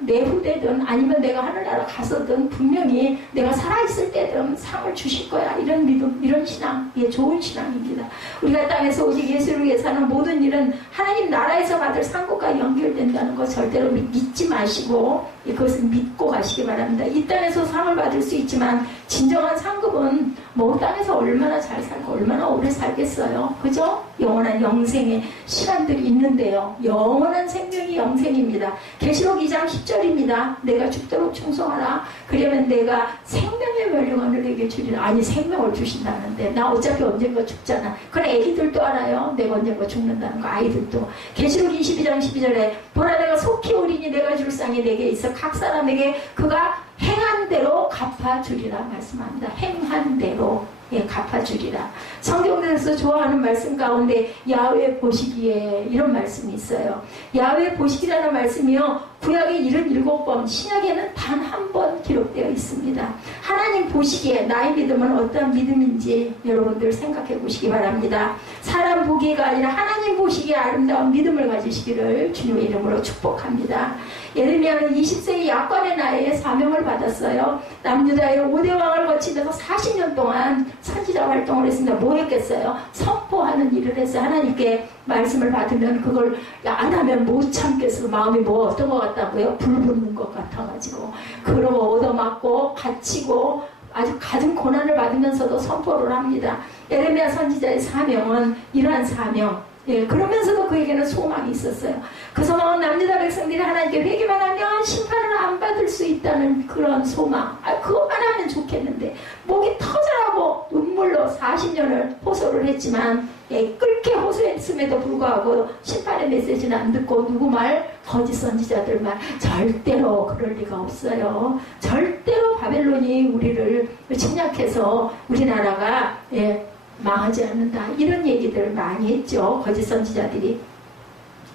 내 후대 때든 아니면 내가 하늘나라 가서든 분명히 내가 살아있을 때든 상을 주실 거야. 이런 믿음, 이런 신앙, 예, 좋은 신앙입니다. 우리가 땅에서 오직 예수를 위해 사는 모든 일은 하나님 나라에서 받을 상급과 연결된다는 거 절대로 믿지 마시고, 예, 그것을 믿고 가시기 바랍니다. 이 땅에서 상을 받을 수 있지만 진정한 상급은 뭐 땅에서 얼마나 잘 살고 얼마나 오래 살겠어요. 그죠? 영원한 영생의 시간들이 있는데요. 영원한 생명이 영생입니다. 계시록 2장 10절입니다. 내가 죽도록 충성하라. 그러면 내가 생명의 멸류관을 내게 주리라. 아니, 생명을 주신다는데 나 어차피 언젠가 죽잖아. 그래, 애기들도 알아요. 내가 언젠가 죽는다는 거. 아이들도. 계시록 22장 12절에 보라, 내가 속히 오리니 내가 줄 상이 내게 있어 각 사람에게 그가 행한 대로 갚아주리라 말씀합니다. 행한 대로, 예, 갚아주리라. 성경에서 좋아하는 말씀 가운데 야훼 보시기에 이런 말씀이 있어요. 야훼 보시기라는 말씀이요, 구약에 77번, 신약에는 단 한 번 기록되어 있습니다. 하나님 보시기에 나의 믿음은 어떤 믿음인지 여러분들 생각해 보시기 바랍니다. 사람 보기가 아니라 하나님 보시기에 아름다운 믿음을 가지시기를 주님의 이름으로 축복합니다. 예레미야는 20세의 약관의 나이에 사명을 받았어요. 남유다의 5대 왕을 거치면서 40년 동안 선지자 활동을 했습니다. 뭐 했겠어요? 선포하는 일을 해서 하나님께 말씀을 받으면 그걸 안 하면 못 참겠어. 마음이 뭐 어떤 것 같다고요? 불 붙는 것 같아가지고. 그러고 얻어맞고 갇히고 아주 가진 고난을 받으면서도 선포를 합니다. 예레미야 선지자의 사명은 이러한 사명. 예, 그러면서도 그에게는 소망이 있었어요. 그 소망은 남유다 백성들이 하나님께 회개만 하면 심판을 안 받을 수 있다는 그런 소망. 그것만 하면 좋겠는데 목이 터져라고 눈물로 40년을 호소를 했지만, 예, 끓게 호소했음에도 불구하고 심판의 메시지는 안 듣고 누구 말? 거짓 선지자들 말. 절대로 그럴 리가 없어요. 절대로 바벨론이 우리를 침략해서 우리나라가, 예, 망하지 않는다. 이런 얘기들을 많이 했죠. 거짓 선지자들이.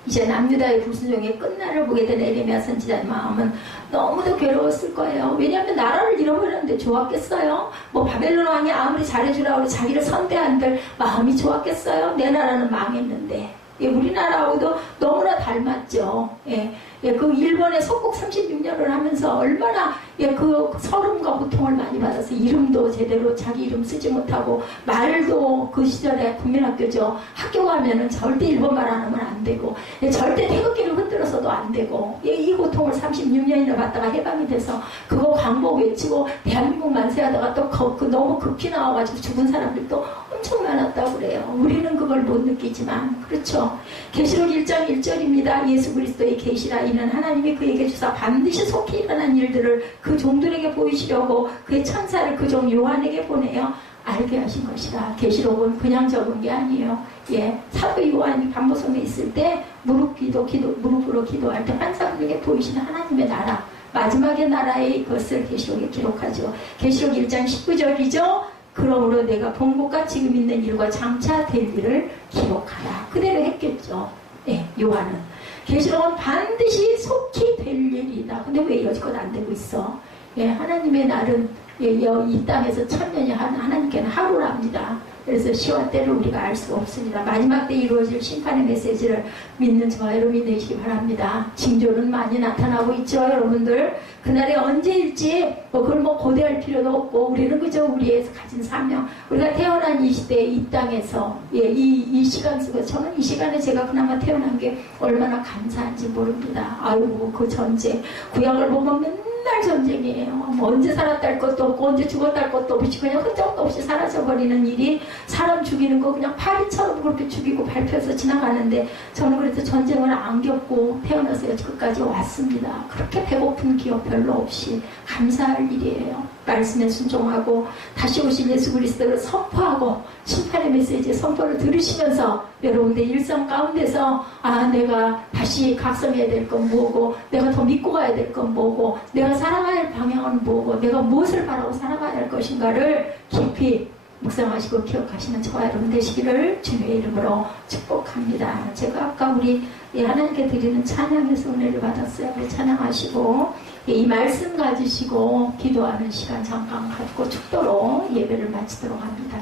이제 남유다의 불순종의 끝날을 보게 된 에레미야 선지자의 마음은 너무도 괴로웠을 거예요. 왜냐하면 나라를 잃어버렸는데 좋았겠어요? 뭐 바벨론 왕이 아무리 잘해주라고 자기를 선대한들 마음이 좋았겠어요? 내 나라는 망했는데. 예, 우리나라하고도 너무나 닮았죠. 예, 예, 그 일본에 속국 36년을 하면서 얼마나, 예, 그 서름과 고통을 많이 받아서 이름도 제대로 자기 이름 쓰지 못하고 말도 그 시절에 국민학교죠. 학교 가면은 절대 일본말 안 하면 안 되고, 예, 절대 태극기를 흔들어서도 안 되고, 예, 이 고통을 36년이나 받다가 해방이 돼서 그거 광복 외치고 대한민국 만세하다가 또 너무 급히 나와가지고 죽은 사람들도 엄청 많았다고 그래요. 우리는 그걸 못 느끼지만, 그렇죠. 계시록 1장 1절입니다. 예수 그리스도의 계시라. 이는 하나님이 그에게 주사 반드시 속히 일어난 일들을 그 종들에게 보이시려고 그의 천사를 그 종 요한에게 보내어 알게 하신 것이라. 계시록은 그냥 적은 게 아니에요. 예, 사도 요한이 반모섬에 있을 때 무릎으로 기도할 때 환상에게 보이시는 하나님의 나라, 마지막의 나라의 것을 계시록에 기록하죠. 계시록 1장 19절이죠. 그러므로 내가 본 것과 지금 있는 일과 장차 될 일을 기록하라. 그대로 했겠죠. 예, 요한은. 계시록은 반드시 속히 될 일이다. 근데 왜 여지껏 안 되고 있어? 예, 하나님의 날은, 예, 이 땅에서 천년이 하나님께는 하루랍니다. 그래서 시와 때를 우리가 알 수가 없습니다. 마지막 때 이루어질 심판의 메시지를 믿는 저와 여러분이 되시기 바랍니다. 징조는 많이 나타나고 있죠, 여러분들. 그날이 언제일지 그걸 고대할 필요도 없고, 우리는 그저 우리의 가진 사명, 우리가 태어난 이 시대에 이 땅에서, 예, 이 시간 속에, 저는 이 시간에 제가 그나마 태어난 게 얼마나 감사한지 모릅니다. 아이고, 그 전쟁, 구약을 보면 맨날 전쟁이에요. 언제 살았다 할 것도 없고 언제 죽었다 할 것도 없이 그냥 흔적도 없이 사라져버리는 일이, 사람 죽이는 거 그냥 파리처럼 그렇게 죽이고 밟혀서 지나가는데, 저는 그래도 전쟁을 안 겪고 태어나서 여기까지 왔습니다. 그렇게 배고픈 기억 별로 없이 감사할 일이에요. 말씀에 순종하고 다시 오신 예수 그리스도를 선포하고 심판의 메시지의 선포를 들으시면서 여러분들 일상 가운데서, 내가 다시 각성해야 될 건 뭐고, 내가 더 믿고 가야 될 건 뭐고, 내가 살아가야 할 방향은 뭐고, 내가 무엇을 바라고 살아가야 할 것인가를 깊이 묵상하시고 기억하시는 저와 여러분 되시기를 주님의 이름으로 축복합니다. 제가 아까 우리 하나님께 드리는 찬양에서 은혜를 받았어요. 우리 찬양하시고 이 말씀 가지시고 기도하는 시간 잠깐 갖고 축도로 예배를 마치도록 합니다.